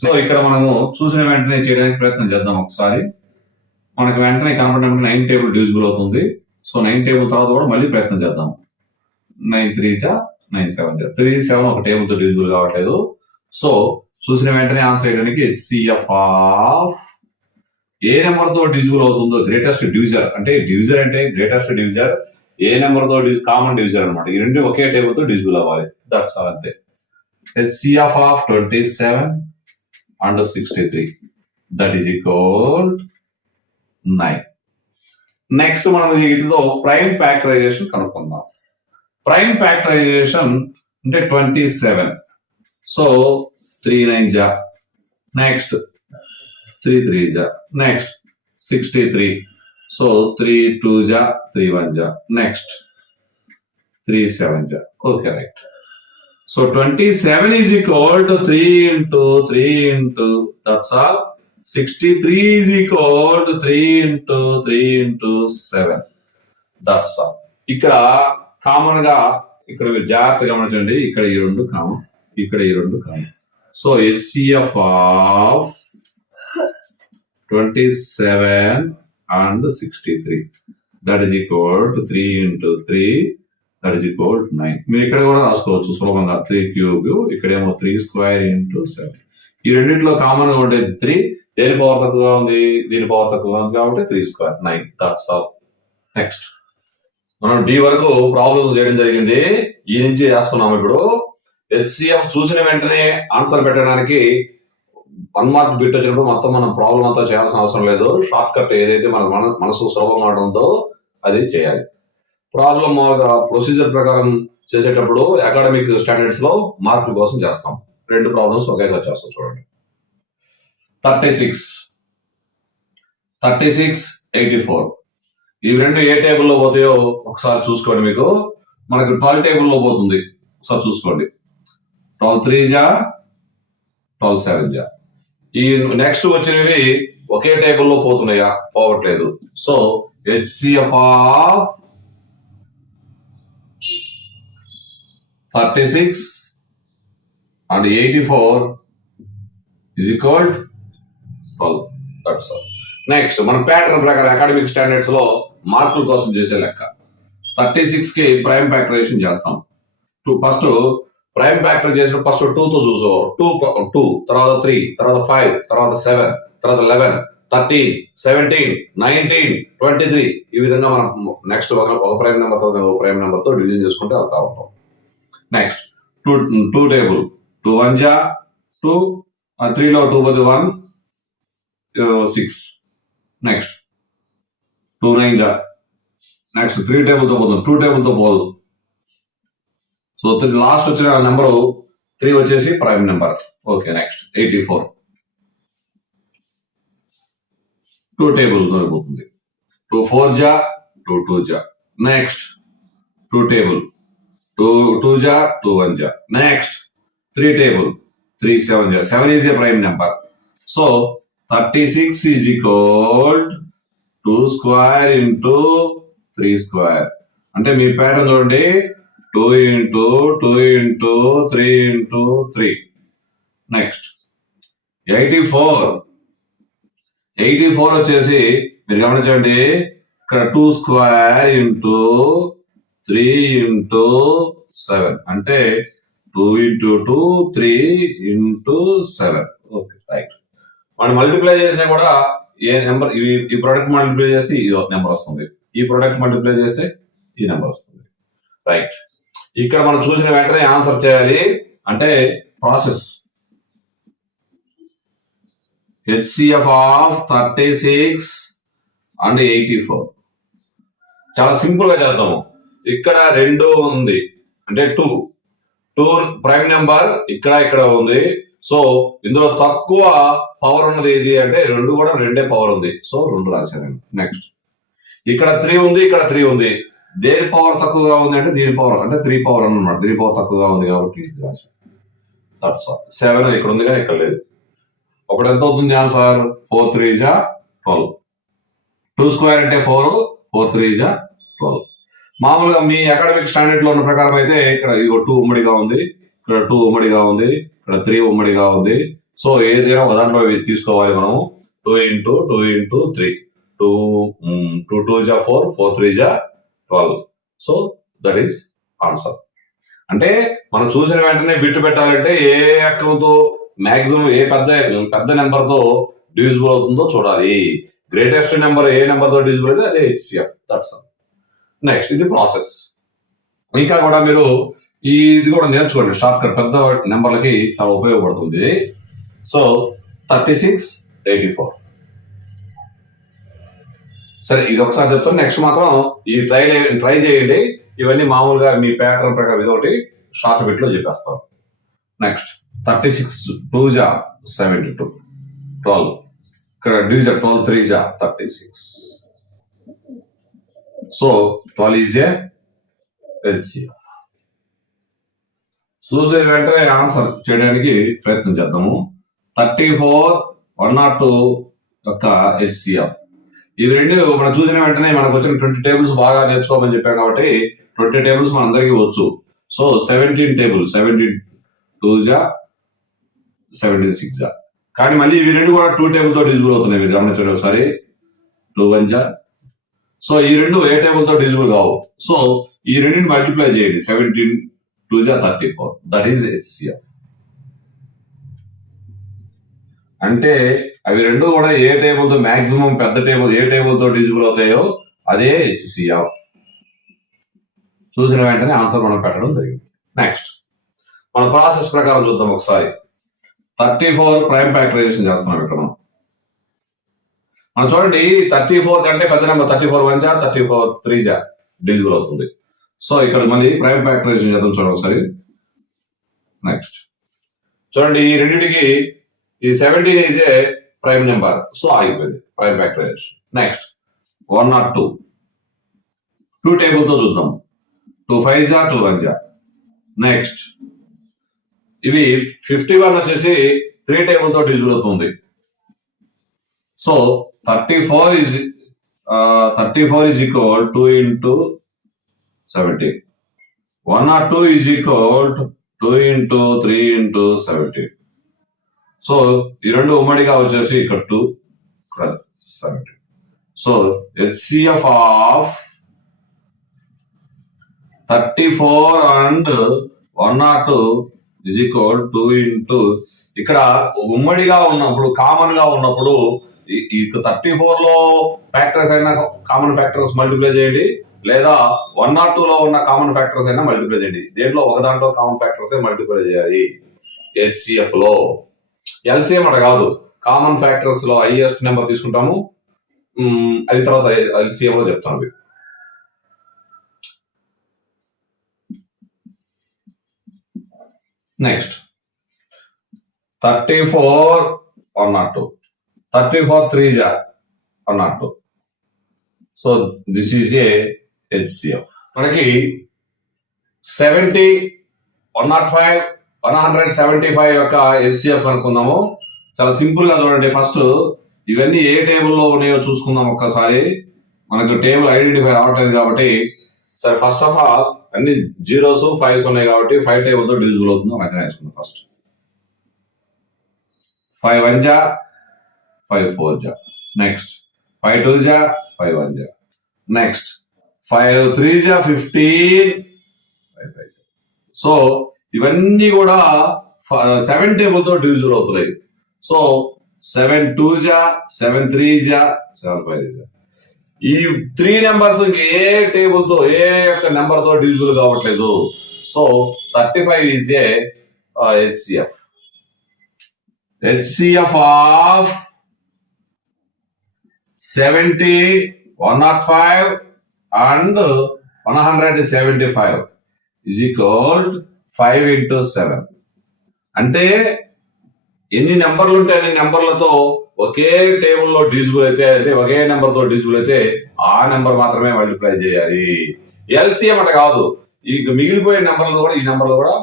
సో ఇక్కడ మనము చూసిన వెంటనే చేయడానికి ప్రయత్నం చేద్దాం ఒకసారి. మనకి వెంటనే కనపడడానికి 9 టేబుల్ డివిజిబుల్ అవుతుంది. సో 9 టేబుల్ తర్వాత కూడా మళ్ళీ ప్రయత్నం చేద్దాం. 9 3 జా 9 7 జా. 3 7 ఒక టేబుల్ తో డివిజిబుల్ కావట్లేదు. సో చూసిన వెంటనే ఆన్సర్ చేయడానికి HCF ఆఫ్ ఏ నెంబర్ తో డివిజిబుల్ అవుతుందో గ్రేటెస్ట్ డివిజర్, అంటే డివిజర్ అంటే గ్రేటెస్ట్ డివిజర్ ఏ నెంబర్ తో కామన్ డివిజర్ అనమాట. ఈ రెండు ఒకే టేబుల్ తో డివిజిబుల్ అవ్వాలి. దట్స్ ఆల్ అంతే. HCF of 27 and 63 that is equal 9. Next మనం వీటితో ప్రైమ్ ఫ్యాక్టరైజేషన్ కనుక్కుందాం. ప్రైమ్ ఫ్యాక్టరైజేషన్ అంటే 27. సో 3 9 జా, నెక్స్ట్ 3 3 జా, నెక్స్ట్ 63. సో 3 2 జా, 3 1 జా, నెక్స్ట్ 3 7 జా. Okay, right. So 27 is equal to 3 into 3 into, that's all. 63 is equal to 3 into 3 into 7. That's all. ఇక్కడ కామన్ గా ఇక్కడ మీరు జాగ్రత్తగా గమనించండి. ఇక్కడ ఈ రెండు కామన్, ఇక్కడ ఈ రెండు common. So HCF of 27 and 63, that is equal to 3 into 3, that is equal to 9. మీరు ఇక్కడ కూడా రాసుకోవచ్చు సులభంగా. 3 క్యూబ్, ఇక్కడేమో 3 స్క్వేర్ ఇంటూ 7. ఈ రెండింటిలో కామన్ గా ఉండేది 3. దేని పవర్ తక్కువగా ఉంది, దీని పవర్ తక్కువగా ఉంది కాబట్టి 3 స్క్వేర్ 9. That's all. నెక్స్ట్ మనం డి వరకు ప్రాబ్లమ్స్ చేయడం జరిగింది. ఈ నుంచి చేస్తున్నాం. ఇప్పుడు HCF చూసిన వెంటనే ఆన్సర్ పెట్టడానికి 1 మార్క్ బిట్ వచ్చినప్పుడు మొత్తం మనం ప్రాబ్లం అంతా చేయాల్సిన అవసరం లేదు. షార్ట్ కట్ ఏదైతే మన మనసు సులభంగా ఉంటుందో అది చేయాలి. ప్రాబ్లం ప్రొసీజర్ ప్రకారం చేసేటప్పుడు అకాడమిక్ స్టాండర్డ్స్ లో మార్కుల కోసం చేస్తాం. 2 ప్రాబ్లమ్స్ ఒకేసారి చేస్తాం. చూడండి, 36 84. ఇవి రెండు ఏ టేబుల్లో పోతాయో ఒకసారి చూసుకోండి. మీకు మనకు 12 టేబుల్లో పోతుంది. ఒకసారి చూసుకోండి. 12 3 జా, 12 7 జా. ఈ నెక్స్ట్ వచ్చినవి ఒకే టేబుల్లో పోతున్నాయా, పోవట్లేదు. So HCF of 36 and 84 is equal to 12. That's all. Next మనం ప్యాటర్న్ ప్రకారం అకాడమిక్ స్టాండర్డ్స్ లో మార్కుల కోసం చేసే లెక్క. 36 కి ప్రైమ్ ఫ్యాక్టరైజేషన్ చేస్తాం. ఫస్ట్ ప్రైమ్ ఫ్యాక్టర్ చేసిన ఫస్ట్ 2 తో చూసో. 2 తర్వాత 3 తర్వాత 5 తర్వాత 7 తర్వాత 11 13 17 19 23. ఈ విధంగా మనం నెక్స్ట్ ఒక ప్రైమ్ నెంబర్ తో ఒక ప్రైమ్ నెంబర్ తో డివిజన్ చేసుకుంటే వెళ్తా ఉంటాం. Next 2 table. 2 1 జా 2, 3 లో 2 బదులు 1 6. నెక్స్ట్ 2 9 జా. నెక్స్ట్ 3 టేబుల్ తో పోదు, 2 టేబుల్ తో పోదు. సో లాస్ట్ వచ్చిన నెంబర్ 3 వచ్చేసి prime number. Okay, next 84 2 table తో పోతుంది. 2 4 జా, 2 2 జా. Next 2 table. 2 జా, 2 1 జా. Next 3 table. 3 7 జా. 7 is a prime number. So 36 is equal to 2 square into 3 square. అంటే మీ ప్యాటర్న్ చూడండి. 2 into 2 into 3 into 3. నెక్స్ట్ 84 వచ్చేసి మీరు గమనించండి. ఇక్కడ 2 స్క్వేర్ ఇంటూ 3 into 7 అంటే 2 into 2 3 into 7. Okay, right. మనం మల్టిప్లై చేసినా కూడా ఏ నెంబర్, ఈ ప్రోడక్ట్ మల్టిప్లై చేస్తే ఈ నెంబర్ వస్తుంది, ఈ ప్రోడక్ట్ మల్టిప్లై చేస్తే ఈ నెంబర్ వస్తుంది. రైట్. ఇక్కడ మనం చూసిన వెంటనే ఆన్సర్ చేయాలి. అంటే ప్రాసెస్ HCF ఆఫ్ 36 and 84 చాలా సింపుల్ గా చేద్దాము. ఇక్కడ 2 ఉంది అంటే 2 ప్రైమ్ నెంబర్ ఇక్కడ ఉంది. సో ఇందులో తక్కువ పవర్ ఉన్నది ఏది అంటే 2 కూడా 2 పవర్ ఉంది. సో 2 రాశాను. నెక్స్ట్ ఇక్కడ 3 ఉంది, ఇక్కడ 3 ఉంది. దేని పవర్ తక్కువగా ఉంది అంటే దీని పవర్ అంటే 3 పవర్ అన్నమాట. 3 పవర్ తక్కువగా ఉంది కాబట్టి ఇది రాశాను. That's all. 7 ఇక్కడ ఉంది కానీ ఇక్కడ లేదు. ఒకటి ఎంత అవుతుంది ఆన్సర్? 4 3 జా 12. 2 స్క్వేర్ అంటే 4, 4 3 జా 12. మామూలుగా మీ అకాడమిక్ స్టాండర్డ్ లో ఉన్న ప్రకారం అయితే ఇక్కడ ఇది 2 ఉమ్మడిగా ఉంది, ఇక్కడ 2 ఉమ్మడిగా ఉంది, ఇక్కడ 3 ఉమ్మడిగా ఉంది. సో ఏదైనా ఒక దాంట్లో తీసుకోవాలి మనము. 2 into 2 into 3. 2 2 జా 4, 4 3 జా 12. So that is answer. అంటే మనం చూసిన వెంటనే బిట్టు పెట్టాలంటే ఏ అక్కంతో మాక్సిమం ఏ పెద్ద నెంబర్ తో డివిజిబుల్ అవుతుందో చూడాలి. గ్రేటెస్ట్ నెంబర్ ఏ నెంబర్ తో డివిజిబుల్ అయితే అదే HCF. That's all. నెక్స్ట్ ఇది ప్రాసెస్. ఇంకా కూడా మీరు ఇది కూడా నేర్చుకోండి. షార్ట్ కట్ పెద్ద నెంబర్లకి చాలా ఉపయోగపడుతుంది. సో 36 84. సరే, ఇది ఒకసారి చెప్తాను. నెక్స్ట్ మాత్రం ఈ ట్రై చేయండి. ఇవన్నీ మామూలుగా మీ ప్యాటర్న్ ప్రకారం ఇది ఒకటి షార్ట్ బిట్ లో చెప్పేస్తాం. నెక్స్ట్ 36 2 జా 72 12 ఇక్కడ డివిజన్ 12 3 జా 36. So 12 is a HCF. చూసే వెంటనే ఆన్సర్ చేయడానికి ప్రయత్నం చేద్దాము. 34 102 యొక్క HCF. ఇవి రెండు మనం చూసిన వెంటనే మనకు వచ్చిన 20 టేబుల్స్ బాగా నేర్చుకోమని చెప్పాం కాబట్టి 20 టేబుల్స్ మనందరికీ వచ్చు. సో 17 టేబుల్ 17 2 జా 76 జా. కానీ మళ్ళీ ఇవి రెండు కూడా 2 టేబుల్ తో డిజిబుల్ అవుతున్నాయి. మీరు గమనించండి ఒకసారి. 2 1 జా. సో ఈ రెండు ఏ టేబుల్ తో డిజిబుల్ కావు. సో ఈ రెండింటిని మల్టిప్లై చేయండి. 17 2 జా 34. That is HCF. అంటే అవి రెండు కూడా ఏ టేబుల్ తో మాక్సిమం పెద్ద టేబుల్ ఏ టేబుల్ తో డిజిబుల్ అవుతాయో అదే HCF. చూసిన వెంటనే ఆన్సర్ మనం పెట్టడం జరిగింది. నెక్స్ట్ మన ప్రాసెస్ ప్రకారం చూద్దాం ఒకసారి. 34 ప్రైమ్ ఫ్యాక్టరైజేషన్ చేస్తున్నాం ఇక్కడ మనం చూడండి. 34 కంటే పెద్ద నెంబర్ 34 1 జా 34 3 జా డిజిబుల్ అవుతుంది. సో ఇక్కడ మళ్ళీ ప్రైమ్ ఫ్యాక్టరైజేషన్ చేద్దాం చూడండి ఒకసారి. నెక్స్ట్ చూడండి ఈ రెండింటికి ఈ 17 is a prime number. So ఆగిపోయింది ప్రైమ్ ఫ్యాక్టరైజేషన్. నెక్స్ట్ 102 2 టేబుల్ తో చూద్దాం. 2 5 జా 2 1 జా. నెక్స్ట్ ఇవి 51 వచ్చేసి 3 టేబుల్ తో డిజిబుల్ అవుతుంది. So 34 is equal 2 into 17. 102 is equal to 2 into 3 into 17. So ఈ రెండు ఉమ్మడిగా వచ్చేసి ఇక్కడ 2 ఇక్కడ 17. So HCF of 34 and 102 is equal 2 into ఇక్కడ ఉమ్మడిగా ఉన్నప్పుడు కామన్ గా ఉన్నప్పుడు ఈ 34 లో ఫ్యాక్టర్స్ అయినా కామన్ ఫ్యాక్టర్స్ మల్టిప్లై చేయండి, లేదా 102 లో ఉన్న కామన్ ఫ్యాక్టర్స్ అయినా మల్టిప్లై చేయండి. దేంట్లో ఒక దాంట్లో కామన్ ఫ్యాక్టర్స్ మల్టిప్లై చేయాలి HCF లో. LCM అట కాదు, కామన్ ఫ్యాక్టర్స్ లో హైయెస్ట్ నెంబర్ తీసుకుంటాము. అది తర్వాత LCM లో చెప్తాను. నెక్స్ట్ 34 102 34 3 జా 102. So this is a HCF. మనకి 70 105 175 యొక్క HCF అనుకుందాము. చాలా సింపుల్ గా చూడండి. ఫస్ట్ ఇవన్నీ ఏ టేబుల్లో ఉన్నాయో చూసుకుందాం ఒక్కసారి. మనకు టేబుల్ ఐడెంటిఫై రావట్లేదు కాబట్టి సరే ఫస్ట్ ఆఫ్ ఆల్ అన్ని 0s 5s ఉన్నాయి కాబట్టి 5 టేబుల్ తో డివిజిబుల్ అవుతుందో అంచనా వేసుకుందాం. ఫస్ట్ 5 1 జా 5 4 జా. నెక్స్ట్ 5 2 జా 5 1 జా. నెక్స్ట్ 5 3 జా 15 5 5 జా. సో ఇవన్నీ కూడా 7 టేబుల్ తో డివిజిబుల్ అవుతున్నాయి. సో 7 2 జా 7 3 జా 7 5 జా. ఈ 3 నెంబర్స్ ఏ టేబుల్ తో ఏ యొక్క నెంబర్ తో డివిజిబుల్ కావట్లేదు. So 35 is a HCF. HCF of 70 105 and 175 is equal to 5 into 7. అంటే ఎన్ని నెంబర్లు ఉంటే అన్ని నెంబర్లతో ఒకే టేబుల్లో డిజిబుల్ అయితే అంటే ఒకే నెంబర్ తో డిజిబుల్ అయితే ఆ నెంబర్ మాత్రమే మల్టిప్లై చేయాలి. LCM అంటే కాదు. ఈ మిగిలిపోయే నెంబర్లు కూడా ఈ నెంబర్లు కూడా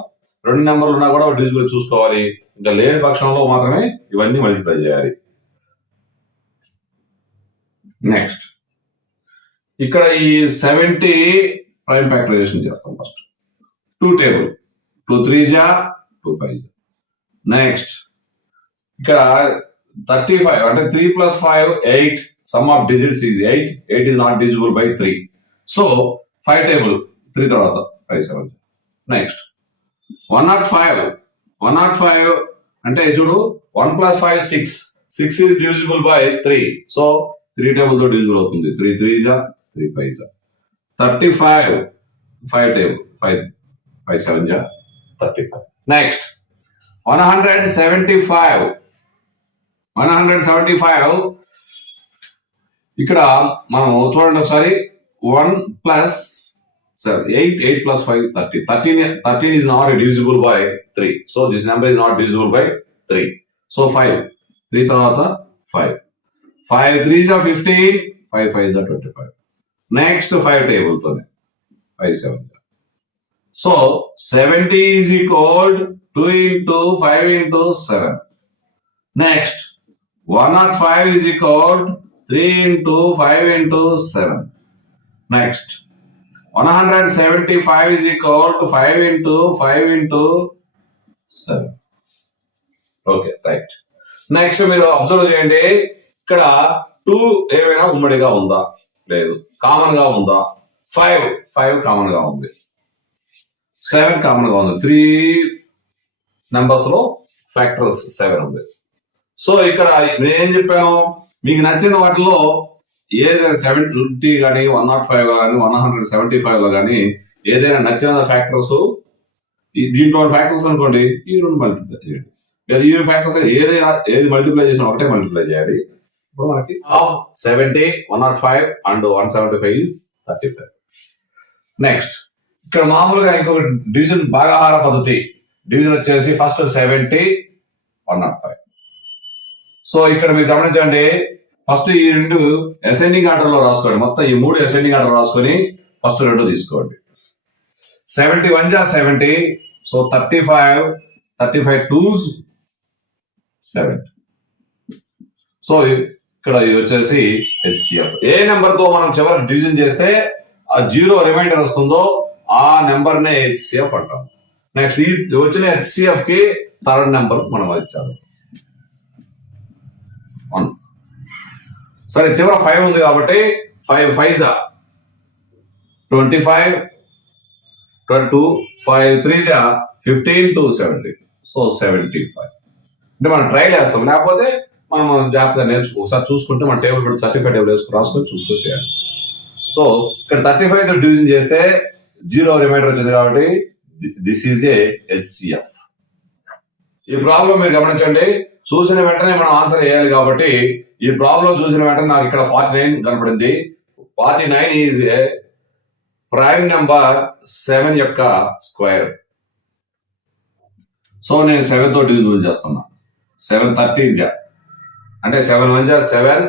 2 నెంబర్లు ఉన్నా కూడా డిజిబుల్ చూసుకోవాలి. ఇంకా లేని పక్షంలో మాత్రమే ఇవన్నీ మల్టిప్లై చేయాలి. నెక్స్ట్ ఇక్కడ ఈ 70 ప్రైమ్ ఫ్యాక్టరైజేషన్ చేస్తాం. ఫస్ట్ 2 టేబుల్ 2 3 జా 2 5 జా. నెక్స్ట్ ఇక్కడ 35 అంటే 3 + 5 8. Some of digits is 8. 8 is not divisible by 3. So 5 table 3 తర్వాత 5 7. నెక్స్ట్ 105 అంటే చూడు 1 + 5 6. 6 is divisible by 3. So 3 table తో డివిజిబుల్ అవుతుంది. 3 3 జా 3 5 జా. 35 5 టేబుల్ 5 7 జా 35. నెక్స్ట్ 175 ఇక్కడ మనం చూడండి ఒకసారి. 1 + 8 plus 5, 30. 13 is not divisible by 3. So this number is not divisible by 3. So 5. 3 tarvata 5. 5 3s are 15. 5 5s are 25. Next 5 table tone. 5 7. So 70 is equal 2 into 5 into 7. Next 105 is equal 3 into 5 into 7. Next 175 is equal to 5 into 5 into 7. Okay right. Next మీరు observe చేయండి, ఇక్కడ 2 ఏమైనా ఉమ్మడిగా ఉందా, లేదు. Common గా ఉందా, 5 common గా ఉంది, 7 కామన్ గా ఉంది. 3 నెంబర్స్ లో ఫ్యాక్టర్స్ 7 ఉంది. సో ఇక్కడ నేనేం చెప్పాను, మీకు నచ్చిన వాటిలో ఏదైనా 70 కానీ 105 కానీ 175 లో కానీ ఏదైనా నచ్చిన ఫ్యాక్టర్స్, దీంట్లో ఫ్యాక్టర్స్ అనుకోండి, ఈ రెండు మల్టిప్లై చేయండి. లేదా ఈ ఫ్యాక్టర్స్ ఏది మల్టిప్లై చేసినా ఒకటే మల్టిప్లై చేయాలి. ఇప్పుడు మనకి 70, 105 అండ్ 175 is 35. నెక్స్ట్ ఇక్కడ మామూలుగా ఇంకొక డివిజన్ భాగాహార పద్ధతి. డివిజన్ వచ్చేసి ఫస్ట్ 70, 105. సో ఇక్కడ మీరు గమనించండి, ఫస్ట్ ఈ రెండు అసెండింగ్ ఆర్డర్ లో రాసుకోండి. మొత్తం ఈ 3 అసెండింగ్ ఆర్డర్ రాసుకొని ఫస్ట్ 2 తీసుకోండి. 71 జా 70, సో 35 2s 70. సో ఇక్కడ ఇది వచ్చేసి HCF. ఏ నెంబర్ తో మనం చివరి డివిజన్ చేస్తే ఆ 0 రిమైండర్ వస్తుందో ఆ నెంబర్ నే HCF అంటాం. నెక్స్ట్ ఈ వచ్చిన HCF కి థర్డ్ నెంబర్ మనం ఇచ్చాము 1. సరే, చివర 5 ఉంది కాబట్టి 5 5s 25, 22, 5 3s 15 to 70. సో 75. అంటే మనం ట్రైల్ వేస్తాం, లేకపోతే మనం జాగ్రత్తగా నేర్చుకో. ఒకసారి చూసుకుంటే మన టేబుల్ పెట్టి 35 టేబుల్ వేసుకుని రాసుకొని చూసుకొని చేయాలి. సో ఇక్కడ 35 తో డివిజన్ చేస్తే 0 రిమైండర్ వచ్చింది కాబట్టి దిస్ ఈజ్ ఏ HCF. ఈ ప్రాబ్లం మీరు గమనించండి, చూసిన వెంటనే మనం ఆన్సర్ వేయాలి కాబట్టి ఈ ప్రాబ్లం చూసిన వెంటనే నాకు ఇక్కడ 49 కనపడింది. 49 ఈజ్ ఏ ప్రైమ్ నెంబర్ 7 యొక్క స్క్వేర్. సో నేను 7 తో డివిజిబుల్ చేస్తున్నా. 7 13 అంటే 7 1 7,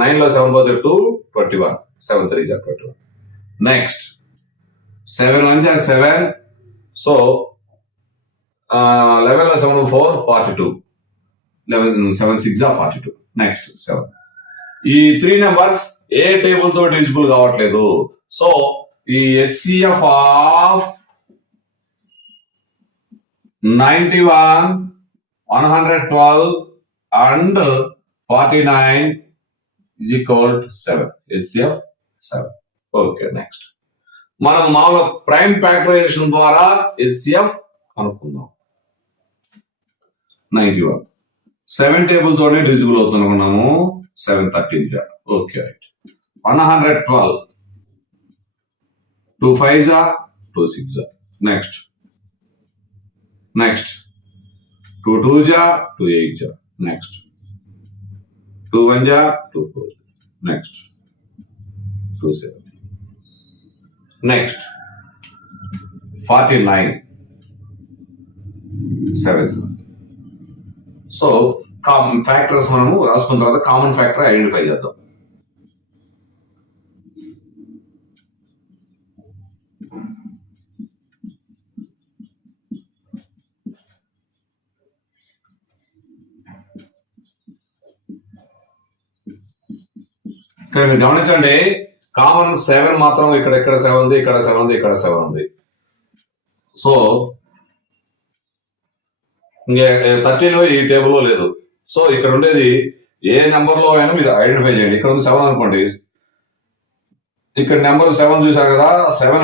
9 లో 7 పోతే 2, 21, 7 3 21. నెక్స్ట్ 7 1 7, సో 11 లో 7 4, 42, 7 6 42. నెక్స్ట్ 7. ఈ 3 నెంబర్స్ ఏ టేబుల్ తో డివిజిబుల్ కావట్లేదు. సో ఈ HCF of 91, 112 and 49 is equal to 7. HCF 7. Okay, next మనం మామూలు ప్రైమ్ ఫ్యాక్టరైజేషన్ ద్వారా HCF కనుక్కుందాం. 91 7 టేబుల్ తోనే డివిజిబుల్ అవుతున్నాము. 7 13. Okay right. 112 2 5s 2 6. Next 2 2s 2 8. Next 2 1 2 4. Next 2 7. Next 49 7. So factors మనము రాసుకున్న తర్వాత కామన్ ఫ్యాక్టర్ ఐడెంటిఫై చేద్దాం. ఇక్కడ మీరు గమనించండి, కామన్ 7 మాత్రం ఇక్కడ 7 ఉంది, ఇక్కడ 7 ఉంది, ఇక్కడ 7 ఉంది. సో 13 ఈ టేబుల్లో లేదు. సో ఇక్కడ ఉండేది ఏ నెంబర్ లో అయినా మీరు ఐడెంటిఫై చేయండి. ఇక్కడ ఉంది 7 అనుకోండి, ఇక్కడ నెంబర్ 7 చూసారు కదా, 7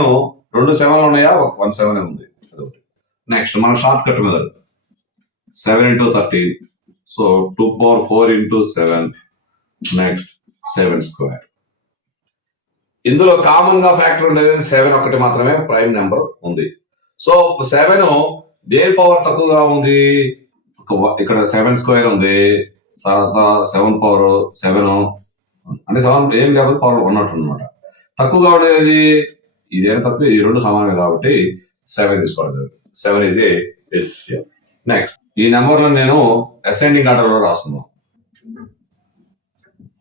2 7 ఉన్నాయా, 1 7 ఉంది. నెక్స్ట్ మనం షార్ట్ కట్ మీద 7 into 13, so 2 power 4 into 7. Next 7 square. ఇందులో కామన్ గా ఫ్యాక్టర్ ఉండేది 7 ఒకటి మాత్రమే ప్రైమ్ నెంబర్ ఉంది. సో 7 దేని పవర్ తక్కువగా ఉంది, ఇక్కడ 7 స్క్వేర్ ఉంది, తర్వాత 7 పవర్ 7 అంటే 7 ఏం లేకపోతే పవర్ 1 అనమాట. తక్కువగా ఉండేది ఇదేనా తక్కువ, ఇది రెండు సమానమే కాబట్టి 7 తీసుకోవడం జరుగుతుంది. 7 ఈజ్ ఏ HCF. నెక్స్ట్ ఈ నెంబర్లో నేను అసెండింగ్ ఆర్డర్ లో రాస్తున్నాను.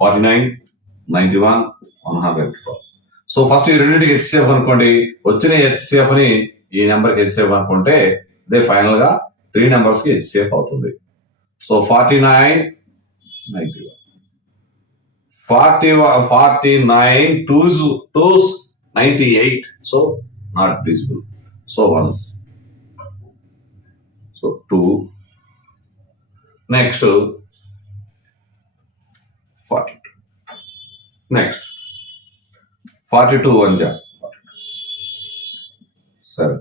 49, 91, 112. సో ఫస్ట్ ఈ రెండింటికి HCF అనుకోండి. వచ్చిన HCF ని ఈ నెంబర్ కి HCF అనుకుంటే ఇదే ఫైనల్ గా 3 నెంబర్స్ కి HCF అవుతుంది. So 49, 91. 49 2s 98. So not visible. So once. So 2. Next 42. Next 42 1 ja 7.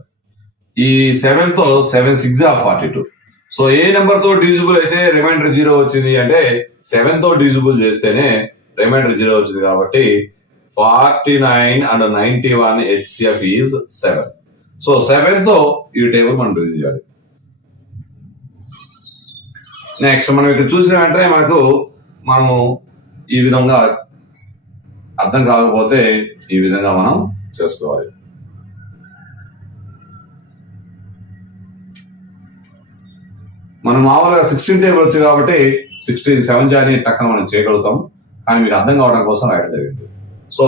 ఈ 7 తో 7 6 ja 42. సో ఏ నెంబర్ తో డివిజిబుల్ అయితే రిమైండర్ 0 వచ్చింది అంటే 7 తో డివిజిబుల్ చేస్తేనే రిమైండర్ 0 వచ్చింది కాబట్టి 49 and 91 HCF is 7. సో 7 తో ఈ టేబుల్ మనం డివిజన్ చేయాలి. నెక్స్ట్ మనం ఇక్కడ చూసిన వెంటనే మనము ఈ విధంగా అర్థం కాకపోతే ఈ విధంగా మనం చేసుకోవాలి. మనం మామూలుగా 16 టేబుల్ వచ్చి కాబట్టి 16 7 జాని టక్కన మనం చేయగలుగుతాం. కానీ మీకు అర్థం కావడం కోసం రాయడం జరిగింది. సో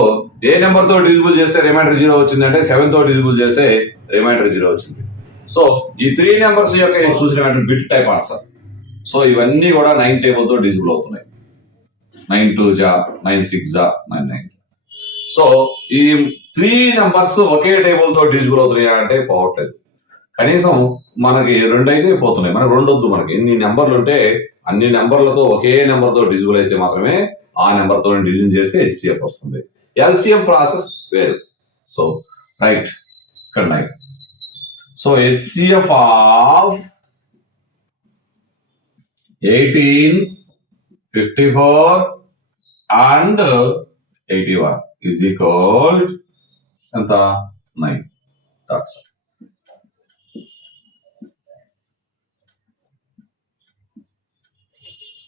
ఏ నెంబర్ తో డివిజిబుల్ చేస్తే రిమైండర్ 0 వచ్చింది అంటే 7 తో డివిజిబుల్ చేస్తే రిమైండర్ 0 వచ్చింది. సో ఈ 3 నెంబర్స్ యొక్క చూసిన బిట్ టైప్ ఆన్సర్. సో ఇవన్నీ కూడా 9 టేబుల్ తో డివిజిబుల్ అవుతున్నాయి. 9 2 జా 9 6 జా 9 9. సో ఈ 3 నెంబర్స్ ఒకే టేబుల్ తో డివిజిబుల్ అవుతున్నాయా అంటే పోవట్లేదు. కనీసం మనకి 2 అయితే పోతున్నాయి. మనకు 2 వద్దు. మనకి ఎన్ని నెంబర్లు ఉంటే అన్ని నెంబర్లతో ఒకే నెంబర్ తో డివిజిబుల్ అయితే మాత్రమే ఆ నెంబర్ తో డివిజన్ చేస్తే HCF వస్తుంది. LCM ప్రాసెస్ వేరు. సో రైట్ ఇక్కడ 9. So HCF of 18, 54 and 81 is equal ఎంత 9. That's it.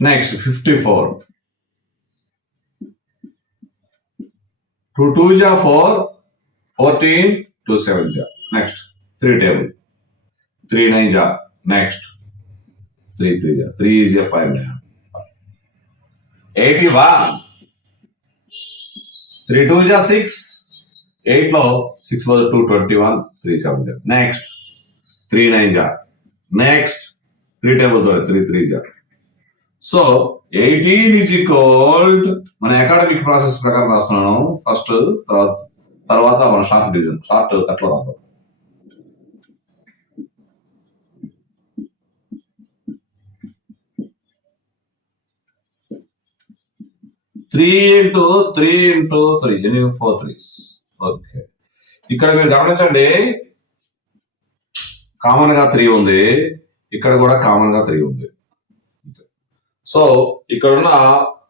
Next 54. 2 2 ja 4, 14, 2 7 ja. Next 3 table. 3 9 ja. Next 3 3 ja. 3 is a 5 9. 81. 3 2 ja 6. 8 లో 6 was 2 21. 3 7 ja. Next 3 9 ja. Next 3 table 3 3 ja. So 18 is equal మన academic process ప్రకారం రాస్తున్నాను. First తర్వాత మన short division short కట్లో రాద్దాం. 3 into 3 into 3 ఎన్ని 4 3s. Okay, ఇక్కడ మీరు గమనించండి కామన్ గా 3 ఉంది, ఇక్కడ కూడా కామన్ గా 3 ఉంది. సో ఇక్కడ ఉన్న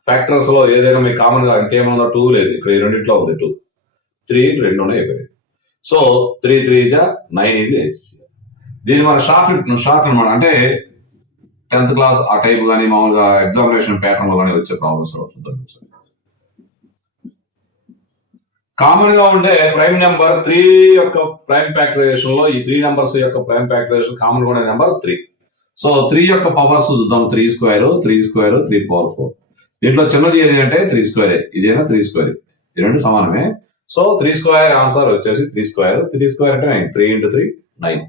ఫ్యాక్టర్స్ లో ఏదైనా మీకు కామన్ గా ఇంకేమన్నా 2 లేదు. ఇక్కడ ఈ రెండిట్లో ఉంది 2 3 రెండు ఉన్నాయి. సో 3 3 జా 9 ఈజ్ HCF. దీన్ని మన షార్ట్ అనమాట. అంటే 10th క్లాస్ ఆ టైప్ కానీ మామూలుగా ఎగ్జామినేషన్ ప్యాటర్న్ లో కానీ వచ్చే ప్రాబ్లమ్స్ అవుతుంది. కామన్ గా ఉండే ప్రైమ్ నెంబర్ 3 యొక్క ప్రైమ్ ఫ్యాక్టరైజేషన్ లో ఈ 3 నెంబర్స్ యొక్క ప్రైమ్ ఫ్యాక్టరైజేషన్ కామన్ గా ఉండే నెంబర్ 3. సో 3 యొక్క పవర్స్ చూద్దాం. 3 స్క్వేర్ 3 స్క్వేర్ 3 పవర్ 4. దీంట్లో చిన్నది ఏది అంటే 3 స్క్వేర్. ఇదేనా 3 స్క్వేర్. ఈ రెండు సమానమే. సో 3 స్క్వేర్ ఆన్సర్ వచ్చేసి 3 స్క్వేర్. 3 స్క్వేర్ అంటే 9. 3 into 3 9.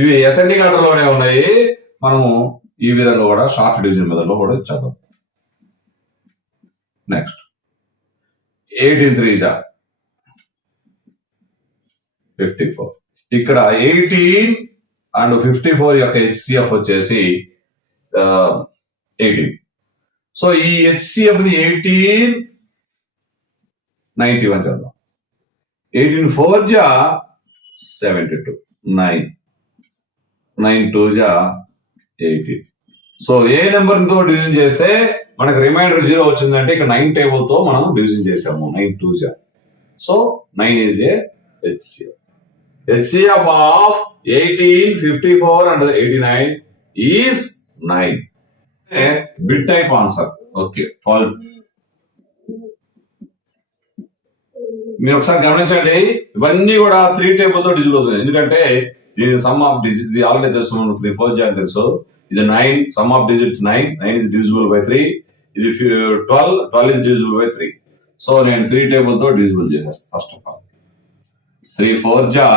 ఇవి అసెండింగ్ ఆర్డర్ లోనే ఉన్నాయి. మనము ఈ విధంగా కూడా షార్ట్ డివిజన్ మెథడ్ లో కూడా ఇచ్చేద్దాం. నెక్స్ట్ 18 3 జా 54. ఇక్కడ 18 అండ్ 54 యొక్క HCF వచ్చేసి 18. సో ఈ HCF ని 18 91 చేద్దాం. 18 4 జా 72. 9 9 2 జా 18. సో ఏ నెంబర్ తో డివిజన్ చేస్తే మనకు రిమైండర్ 0 వచ్చిందంటే ఇక్కడ 9 టేబుల్ తో మనం డివిజన్ చేసాము. 9 2 జా. So 9 is a HCF. HCF of 18, 54 and 89 is 9. Bit type answer. Okay. మీరు ఒకసారి గమనించండి, ఇవన్నీ కూడా 3 టేబుల్ తో డిజిబుల్ అవుతుంది. ఎందుకంటే ఇది సమ్ ఆఫ్ డిజిట్, ఇది ఆల్రెడీ తెలుసు, 3 4 జాయిన్ తెలుసు. ఇది 9, some of digits 9 is divisible by 3. ఇది 12 is divisible by 3. సో నేను 3 టేబుల్ తో డిజిబుల్ చేసేస్తాను. ఫస్ట్ ఆఫ్ ఆల్ 3 4 జా,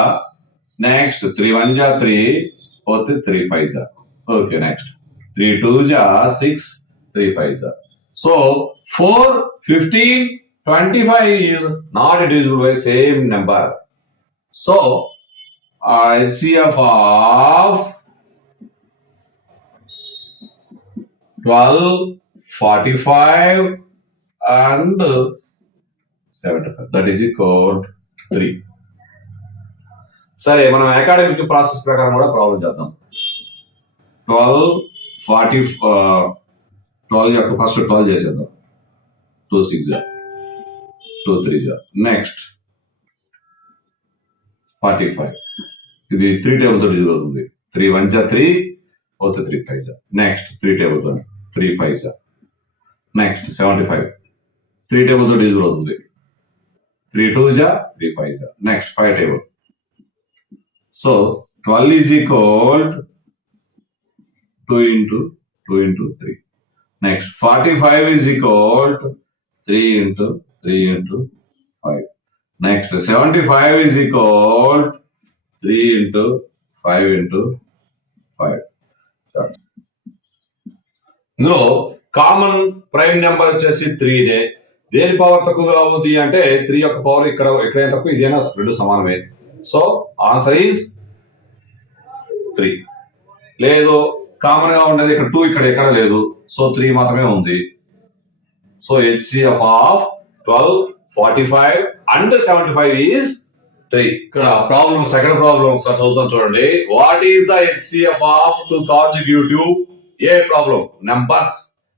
నెక్స్ట్ 3 1 జా 3, పోతే 3 5 జా. ఓకే, నెక్స్ట్ 3 2 జా 6, 3 5 జా. So 4 15 25 is not divisible by same number. So HCF of 12, 45 and 75, that is equal 3. సరే, మనం అకాడమిక్ ప్రాసెస్ ప్రకారం కూడా ప్రాబ్లం చేద్దాం. 12 40 12 యొక్క ఫస్ట్ 12 చేసేద్దాం. 2 6 జా, 2 3 జా, నెక్స్ట్ 45, ఇది 3 టేబుల్ తో డిజిబుల్ అవుతుంది. 3 1 జా 3, పోతే 3 5 జా, నెక్స్ట్ 3 టేబుల్ తో 3 5 జా, నెక్స్ట్ 75 3 టేబుల్ తో డిజిబుల్ అవుతుంది. 3 2 జా 3 5 జా, next 5 table. So 12 is equal 2 into 3. Next 45 is equal to 3 into 5. Next 75 is equal to 3 into 5 into 5. ఇందులో కామన్ ప్రైమ్ నెంబర్ వచ్చేసి 3నే. దేని పవర్ తక్కువగా అవుతుంది అంటే 3 యొక్క పవర్ ఎక్కడైనా తక్కువ, ఇదేనా రెండు సమానమే. So answer is 3. లేదు, కామన్ గా ఉండేది ఇక్కడ 2, ఎక్కడ లేదు. సో 3 మాత్రమే ఉంది. So HCF of 12, 45 and 75 is 3. ఇక్కడ ప్రాబ్లం, సెకండ్ ప్రాబ్లం ఒకసారి చదువుతాం చూడండి. What is the HCF of 2 consecutive? A problem numbers,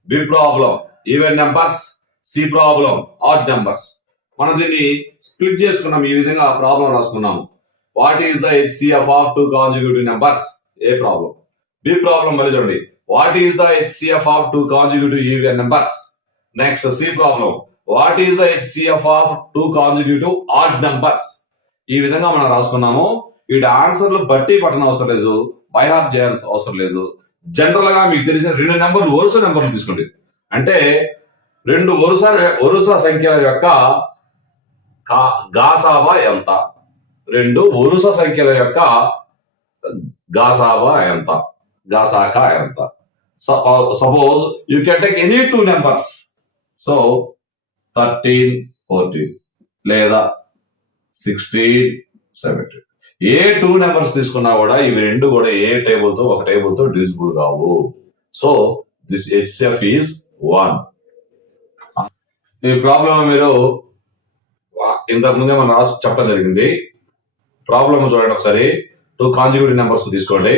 B problem even numbers, C problem odd numbers. మనం దీన్ని స్ప్లిట్ చేసుకున్నాం, ఈ విధంగా ప్రాబ్లం రాసుకున్నాము. What is the HCF of 2 consecutive numbers? A problem. B problem మళ్ళీ చూడండి. What is the HCF of 2 consecutive even numbers? Next C problem. What is the HCF of 2 consecutive odd numbers? ఈ విధంగా మనం రాసుకున్నాము. వీటి ఆన్సర్లు బట్టి పట్టడం అవసరం లేదు, బై హార్ట్ చేయాల్సిన అవసరం లేదు. జనరల్ గా మీకు తెలిసిన 2 నెంబర్లు వరుస నెంబర్లు తీసుకోండి. అంటే 2 వరుస సంఖ్యల యొక్క గాసాబా ఎంత? 2 వరుస సంఖ్యల యొక్క గాసాబా ఎంత, గాసాకా ఎంత? Suppose you can take any 2 numbers. So 13 14 లేదా 16 17, ఏ 2 నెంబర్స్ తీసుకున్నా కూడా ఇవి రెండు కూడా ఏ టేబుల్ తో ఒక టేబుల్ తో డివిజిబుల్ కావు. So this HCF is 1. ఈ ప్రాబ్లం మీరు ఇంతకు ముందే మనం రాసి చెప్పడం జరిగింది. ప్రాబ్లం చూడండి ఒకసారి. 2 కాన్సిక్యూటివ్ నెంబర్స్ తీసుకోండి.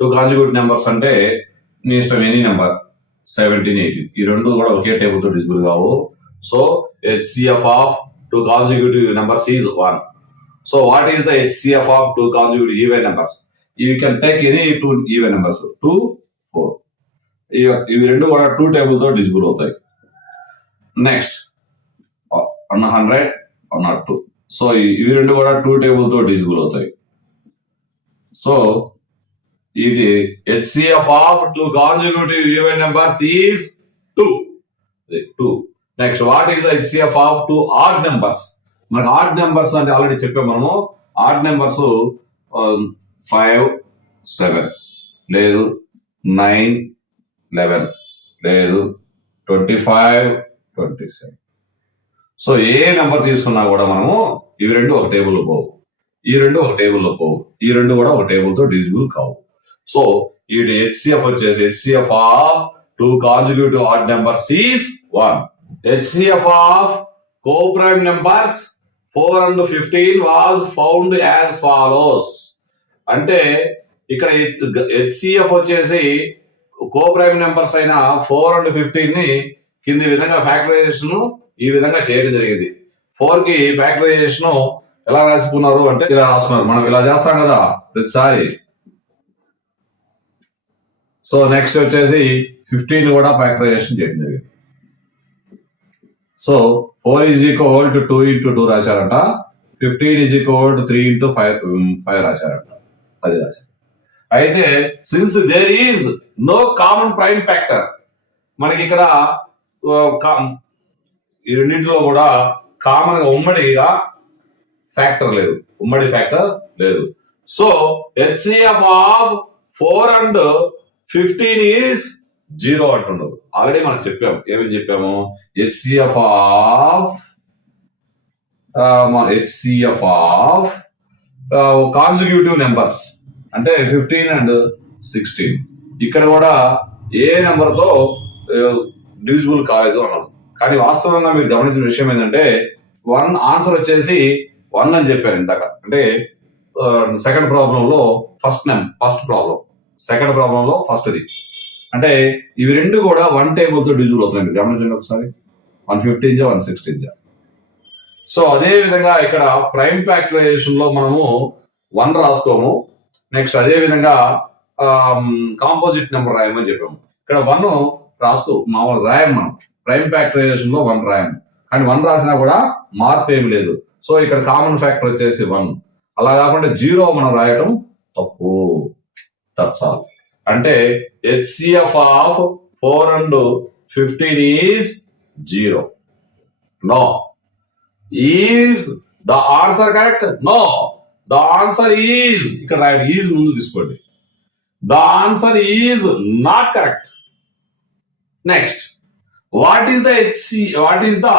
2 కాన్సిక్యూటివ్ నెంబర్స్ అంటే మీ ఇష్టం ఎనీ నెంబర్, 17 18, ఈ రెండు కూడా ఒకే టేబుల్ తో డివిజిబుల్ కావు. So HCF of 2 consecutive numbers is 1. So what is the HCF of 2 consecutive even numbers? You can take any 2 even numbers. 2 4, ఇవి రెండు కూడా 2 టేబుల్ తో డివిజిబుల్ అవుతాయి. నెక్స్ట్ 100 102. సో ఇవి రెండు కూడా 2 టేబుల్ తో డివిజిబుల్ అవుతాయి. సో ఇది HCF of 2 consecutive even numbers is 2. Next what is the HCF of 2 odd numbers? మనకి ఆడ్ నెంబర్స్ అంటే ఆల్రెడీ చెప్పాం మనము. ఆడ్ నెంబర్స్ 5 7, లేదు 9 11, లేదు 25 27. సో ఏ నెంబర్ తీసుకున్నా కూడా మనము ఇవి రెండు ఒక టేబుల్లో పోవు, ఈ రెండు ఒక టేబుల్లో పోవు, ఈ రెండు కూడా ఒక టేబుల్ తో డివిజిబుల్ కావు. సో ఈ HCF వచ్చేసి HCF of 2 consecutive odd numbers is 1. HCF of co-prime numbers 4 and 15 was found as follows. అంటే ఇక్కడ HCF వచ్చేసి co-prime నెంబర్స్ అయిన 4 and 15 ని కింది విధంగా ఫ్యాక్టరైజేషన్ ఈ విధంగా చేయడం జరిగింది. 4 కి ఫ్యాక్టరైజేషన్ ఎలా రాసుకున్నారు అంటే ఇలా రాసుకున్నారు. మనం ఇలా చేస్తాం కదా ప్రతిసారి. సో నెక్స్ట్ వచ్చేసి 15 కూడా ఫ్యాక్టరైజేషన్ చేయడం జరిగింది. So 4 is equal to 2 into 2 రాశారంట, 15 ఈజ్ ఈక్వల్ టు 3 ఇంటూ 5 రాశారంట, అది రాశారు. అయితే since there is no common prime factor, మనకి ఇక్కడ ఈ రెండింటిలో కూడా కామన్ గా ఉమ్మడిగా ఫ్యాక్టర్ లేదు, ఉమ్మడి ఫ్యాక్టర్ లేదు. So HCF of 4 and 15 is 0 అంటున్నారు. ఆల్రెడీ మనం చెప్పాము, ఏమని చెప్పాము, హెచ్సిఎఫ్ ఆఫ్ కాన్సిక్యూటివ్ నెంబర్స్ అంటే 15 and 16. ఇక్కడ కూడా ఏ నెంబర్ తో డివిజిబుల్ కాలేదు అన్నాం. కానీ వాస్తవంగా మీరు గమనించిన విషయం ఏంటంటే ఆన్సర్ వచ్చేసి 1 అని చెప్పారు ఇందాక. అంటే సెకండ్ ప్రాబ్లం లో ఫస్ట్ ప్రాబ్లం, సెకండ్ ప్రాబ్లం లో ఫస్ట్ది. అంటే ఇవి రెండు కూడా 1 టేబుల్ తో డివిజిబుల్ అవుతున్నాయి. మీరు గమనించండి ఒకసారి, 115 116. సో అదే విధంగా ఇక్కడ ప్రైమ్ ఫ్యాక్టరైజేషన్ లో మనము 1 రాసుకోము. నెక్స్ట్ అదే విధంగా కాంపోజిట్ నెంబర్ రాయమని చెప్పాము. ఇక్కడ 1 రాస్తూ మామూలు రాయం, మనం ప్రైమ్ ఫ్యాక్టరైజేషన్ లో 1 రాయము. కానీ 1 రాసినా కూడా మార్పు ఏమి లేదు. సో ఇక్కడ కామన్ ఫ్యాక్టర్ వచ్చేసి 1. అలా కాకుండా 0 మనం రాయటం తప్పు. That's all. అంటే HCF of 4 and 15 is 0. No. Is the answer correct? No. The answer is, ఇక్కడ రాయండి, ఈజ్ ముందు తీసుకోండి. The answer is not correct. Next, what is the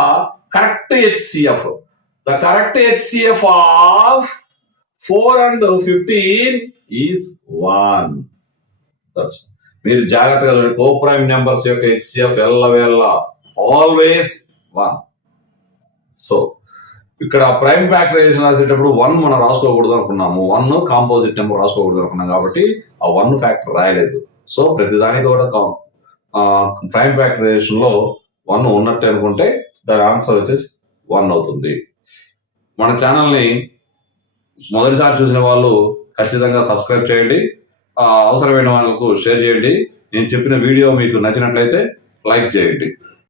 correct HCF? The correct HCF of 4 and 15 is 1. That's మీరు జాగ్రత్తగా coprime numbers యొక్క HCF ఎల్లవేళ always 1. So ఇక్కడ prime factorisation రాసేటప్పుడు 1 మనం రాసుకోకూడదు అనుకున్నాము, 1 కాంపోజిట్ నెంబర్ రాసుకోకూడదు అనుకున్నాం కాబట్టి ఆ 1 ఫ్యాక్టర్ రాయలేదు. సో ప్రతిదానికి కూడా ప్రైమ్ ఫ్యాక్టరైజేషన్ లో 1 ఉన్నట్టు అనుకుంటే దాని ఆన్సర్ వచ్చేసి 1 అవుతుంది. మన ఛానల్ని మొదటిసారి చూసిన వాళ్ళు ఖచ్చితంగా సబ్స్క్రైబ్ చేయండి, అవసరమైన వాళ్ళకు షేర్ చేయండి. నేను చెప్పిన వీడియో మీకు నచ్చినట్లయితే లైక్ చేయండి.